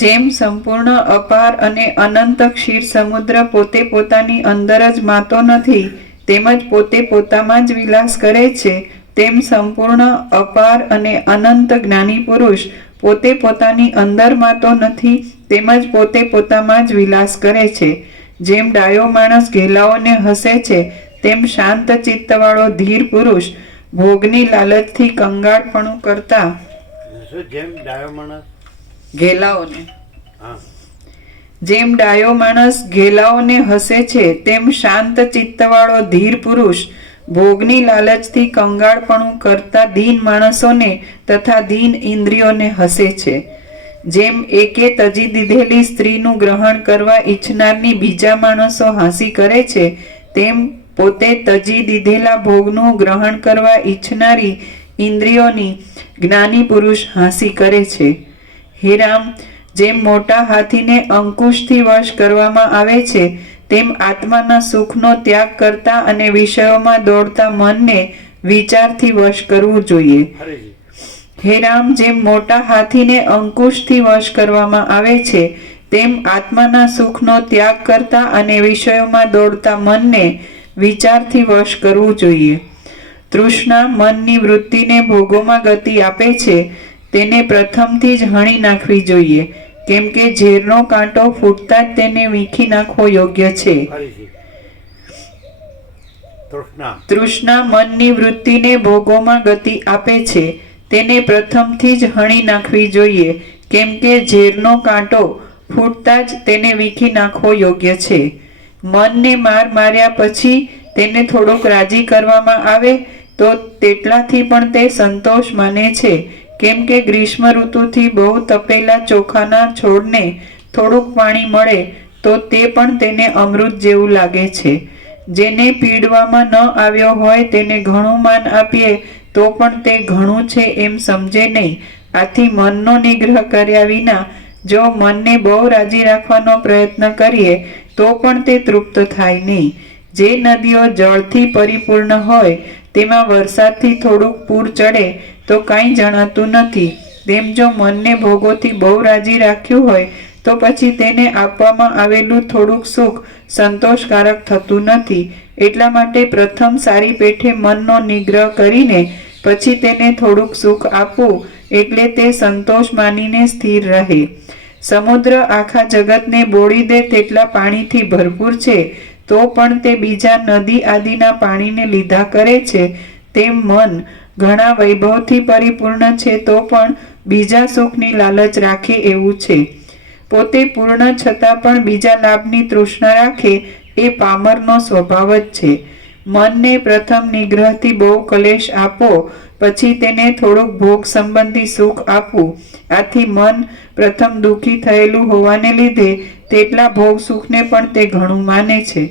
જેમ સંપૂર્ણ અપાર અને અનંત ક્ષીર સમુદ્ર પોતે પોતાની અંદર જ માતો નથી, તેમજ પોતે પોતામાં જ વિલાસ કરે છે, તેમ સંપૂર્ણ અપાર અને અનંત જ્ઞાની પુરુષ પોતે પોતાની અંદર માતો નથી, તેમજ પોતે પોતામાં જ વિલાસ કરે છે. જેમ ડાયો માણસ ઘેલાઓને હસે છે, તેમ શાંત ચિત્તવાળો ધીર પુરુષ ભોગની લાલચથી કંગાળપણું કરતા જેમ ડાયો માણસ ઘેલાઓને જેમ ડાયો માણસ ઘેલાઓને હસે છે, તેમ શાંત ચિત્તવાળો ધીર પુરુષ ભોગની લાલચથી કંગાળપણું કરતા દીન માણસોને તથા દીન ઇન્દ્રિયોને હસે છે. જેમ એકે તજી દીધેલી સ્ત્રીનું ગ્રહણ કરવા ઈચ્છનારની બીજા માણસો હાંસી કરે છે, તેમ પોતે તજી દીધેલા ભોગનું ગ્રહણ કરવા ઈચ્છનારી ઇન્દ્રિયોની જ્ઞાની પુરુષ હાંસી કરે છે. હે રામ, જેમ મોટા હાથીને અંકુશથી વશ કરવામાં આવે છે, તેમ આત્માના સુખનો ત્યાગ કરતા અને વિષયોમાં દોડતા મનને વિચારથી વશ કરવું જોઈએ. હે રામ, જેમ મોટા હાથીને અંકુશથી વશ કરવામાં આવે છે, તેમ આત્માના સુખનો ત્યાગ કરતા અને વિષયોમાં દોડતા મનને વિચારથી વશ કરવું જોઈએ. તૃષ્ણા મનની વૃત્તિને ભોગોમાં ગતિ આપે છે, તેને પ્રથમથી જ હણી નાખવી જોઈએ, કેમ કે ઝેરનો કાંટો ફૂટતા જ તેને વીખી નાખવો યોગ્ય છે. તૃષ્ણા મનની વૃત્તિને ભોગોમાં ગતિ આપે છે, તેને પ્રથમથી જ હણી નાખવી જોઈએ, કેમ કે ઝેરનો કાંટો ફૂટતા જ તેને વીખી નાખવો યોગ્ય છે. મનને માર્યા પછી તેને થોડુંક રાજી કરવામાં આવે તો તેટલાથી પણ તે સંતોષ માને છે, કેમ કે ગ્રીષ્મ ઋતુથી બહુ તપેલા ચોખાના છોડને થોડુંક પાણી મળે તો તે પણ તેને અમૃત જેવું લાગે છે. જેને પીડવામાં ન આવ્યો હોય તેને ઘણું માન આપીએ તો પણ તે ઘણું છે એમ સમજે નહીં. આથી મનનો નિગ્રહ કર્યા વિના જો મનને બહુ રાજી રાખવાનો પ્રયત્ન કરીએ તો પણ તે તૃપ્ત થાય નહીં. જે નદીઓ જળથી પરિપૂર્ણ હોય તેમાં વરસાદથી થોડુંક પૂર ચડે તો કાંઈ જણાતું નથી, તેમ જો મનને ભોગોથી બહુ રાજી રાખ્યું હોય તો પછી તેને આપવામાં આવેલું થોડુંક સુખ સંતોષકારક થતું નથી. એટલા માટે પ્રથમ સારી પેઠે મનનો નિગ્રહ કરીને પછી તેને થોડુંક સુખ આપવું, એટલે તે સંતોષ માનીને સ્થિર રહે. સમુદ્ર આખા જગતને બોળી દે તેટલા પાણીથી ભરપૂર છે તો પણ તે બીજા નદી આદિના પાણીને લીધા કરે છે, તેમ મન ઘણા વૈભવથી પરિપૂર્ણ છે તો પણ બીજા સુખની લાલચ રાખે એવું છે. પોતે પૂર્ણ છતાં પણ બીજા લાભની તૃષ્ણા રાખે એ પામરનો સ્વભાવ જ છે. મનને પ્રથમ નિગ્રહથી બહુ કલેશ આપો, પછી તેને થોડુંક ભોગ સંબંધી સુખ આપવું. આથી મન પ્રથમ દુઃખી થયેલું હોવાને લીધે તેટલા ભોગ સુખને પણ તે ઘણું માને છે.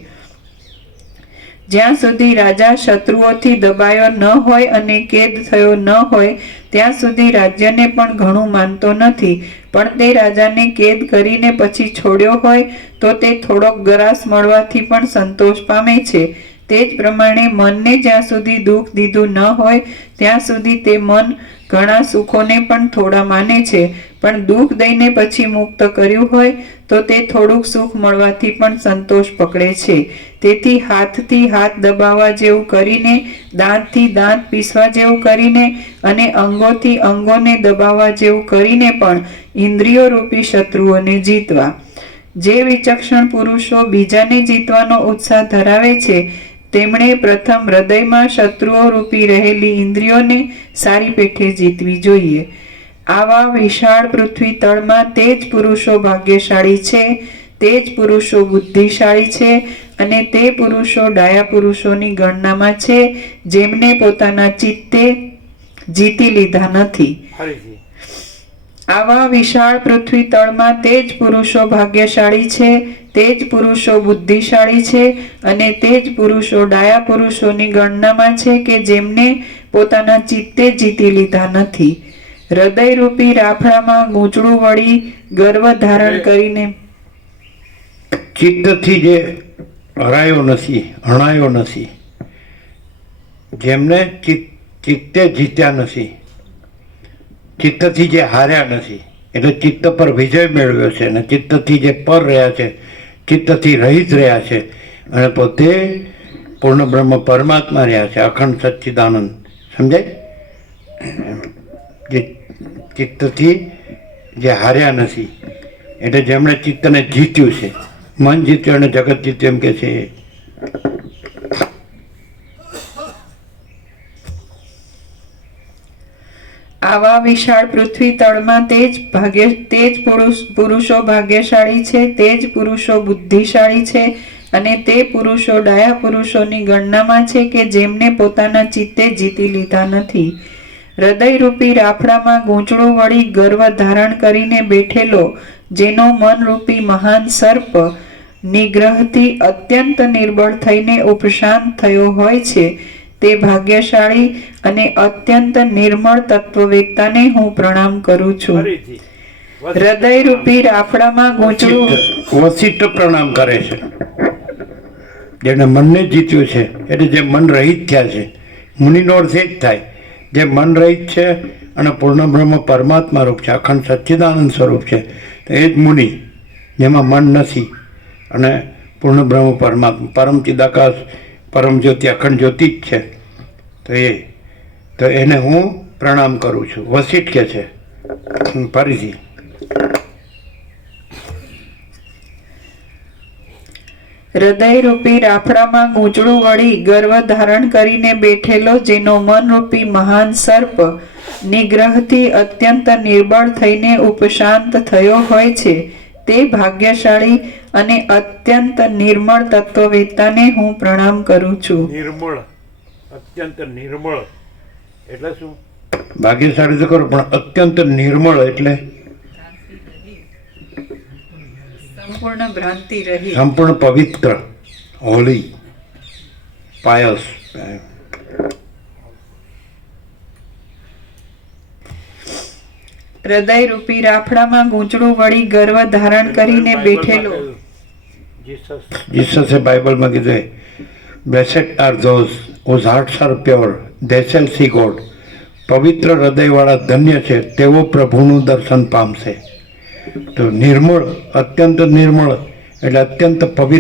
જ્યાં સુધી રાજા શત્રુઓથી દબાયો ન હોય અને કેદ થયો ન હોય ત્યાં સુધી રાજ્યને પણ ઘણું માનતો નથી, પણ તે રાજાને કેદ કરીને પછી છોડ્યો હોય તો તે થોડોક ગરાસ મળવાથી પણ સંતોષ પામે છે. તે જ પ્રમાણે મનને જ્યાં સુધી દુઃખ દીધું ન હોય ત્યાં સુધી તે મન ઘણા સુખોને પણ થોડા માને છે, પણ દુઃખ દઈને પછી મુક્ત કર્યું હોય તો તે થોડુંક સુખ મળવાથી પણ સંતોષ પકડે છે. તેથી હાથથી હાથ દબાવવા જેવું કરીને, દાંતથી દાંત પીસવા જેવું કરીને અને અંગોથી અંગોને દબાવવા જેવું કરીને પણ ઇન્દ્રિયો રૂપી શત્રુઓને જીતવા. જે વિચક્ષણ પુરુષો બીજાને જીતવાનો ઉત્સાહ ધરાવે છે તેમણે પ્રથમ હૃદયમાં શત્રુઓ રૂપી રહેલી ઇન્દ્રિયોને સારી પેઠે જીતવી જોઈએ. આવા વિશાળ પૃથ્વી તળમાં તે જ પુરુષો ભાગ્યશાળી છે, તે જ પુરુષો બુદ્ધિશાળી છે અને તે પુરુષો ડાયા પુરુષોની ગણનામાં છે જેમને પોતાના ચિત્તે જીતી લીધા નથી. આવા વિશાળ પૃથ્વી તળમાં તે જ પુરુષો ભાગ્યશાળી છે, તે જ પુરુષો બુદ્ધિશાળી છે અને તે જ પુરુષો ડાયા પુરુષોની ગણનામાં છે કે જેમને પોતાના ચિત્તે જીતી લીધા નથી. હૃદયરૂપી રાફડામાં ગૂંચળું વળી ગર્વ ધારણ કરીને ચિત્તથી જે હરાયો નથી, હણાયો નથી, જેમને ચિત્તે જીત્યા નથી, ચિત્તથી જે હાર્યા નથી, એટલે ચિત્ત પર વિજય મેળવ્યો છે અને ચિત્તથી જે પર રહ્યા છે, ચિત્તથી રહિત રહ્યા છે અને પોતે પૂર્ણ બ્રહ્મ પરમાત્મા રહ્યા છે, અખંડ સચ્ચિદાનંદ. સમજાય? જે ચિત્તથી જે હાર્યા નથી, એટલે જેમણે ચિત્તને જીત્યું છે, મન જીત્યું અને જગત જીત્યું એમ કે છે. આવા વિશાળ પૃથ્વી તળમાં તે જ પુરુષો ભાગ્યશાળી છે, તે જ પુરુષો બુદ્ધિશાળી છે અને તે પુરુષો ડાયા પુરુષોની ગણનામાં છે કે જેમને પોતાના ચિત્તે જીતી લીધા નથી. હૃદયરૂપી રાફડામાં ગૂંચળું વળી ગર્વ ધારણ કરીને બેઠેલો જેનો મનરૂપી મહાન સર્પ નિગ્રહથી અત્યંત નિર્બળ થઈને ઉપશાંત થયો હોય છે તે ભાગ્યશાળી અને અત્યંત નિર્મળ તત્વવેત્તાને હું પ્રણામ કરું છું. હૃદયરૂપી રાફડામાં ગૂંચળું વસિષ્ઠ પ્રણામ કરે છે, જેને મનને જીત્યું છે, એટલે જે મન રહિત થયા છે. મુનિનો અર્થ એ જ થાય, જે મન રહિત છે અને પૂર્ણ બ્રહ્મ પરમાત્મા રૂપ છે, અખંડ સચ્ચિદાનંદ સ્વરૂપ છે, તો એ જ મુનિ જેમાં મન નથી અને પૂર્ણ બ્રહ્મ પરમાત્મા પરમ ચિદાકાશ પરમ જ્યોતિ અખંડ જ્યોતિ જ છે. તો એને હું પ્રણામ કરું છું. વસિઠ કે છે ફરીથી હૃદયરૂપી રાફડામાં ગૂંચળું વળી ગર્વ ધારણ કરીને બેઠેલો, જેનો મનરૂપી મહાન સર્પ નિગ્રહથી અત્યંત નિર્બળ થઈને ઉપશાંત થયો હોય છે, તે ભાગ્યશાળી અને અત્યંત નિર્મળ તત્વવેતાને હું પ્રણામ કરું છું. નિર્મળ, અત્યંત નિર્મળ એટલે શું? ભાગ્યશાળી તો કરો, પણ અત્યંત નિર્મળ એટલે સંપૂર્ણ ભ્રાંતિ રહી, સંપૂર્ણ પવિત્ર, હોલી, પાયસ. હૃદયરૂપી રાફડામાં ગૂંચળું વળી ગર્વ ધારણ કરીને બેઠેલો. જીસસે બાઇબલમાં કીધું, બ્લેસેડ R those whose hearts are pure, they shall see God. પવિત્ર હૃદયવાળા ધન્ય છે, તેઓ પ્રભુનું દર્શન પામશે. તો નિર્મળ, અત્યંત નિર્મળ એટલે અત્યંત પવિત્ર.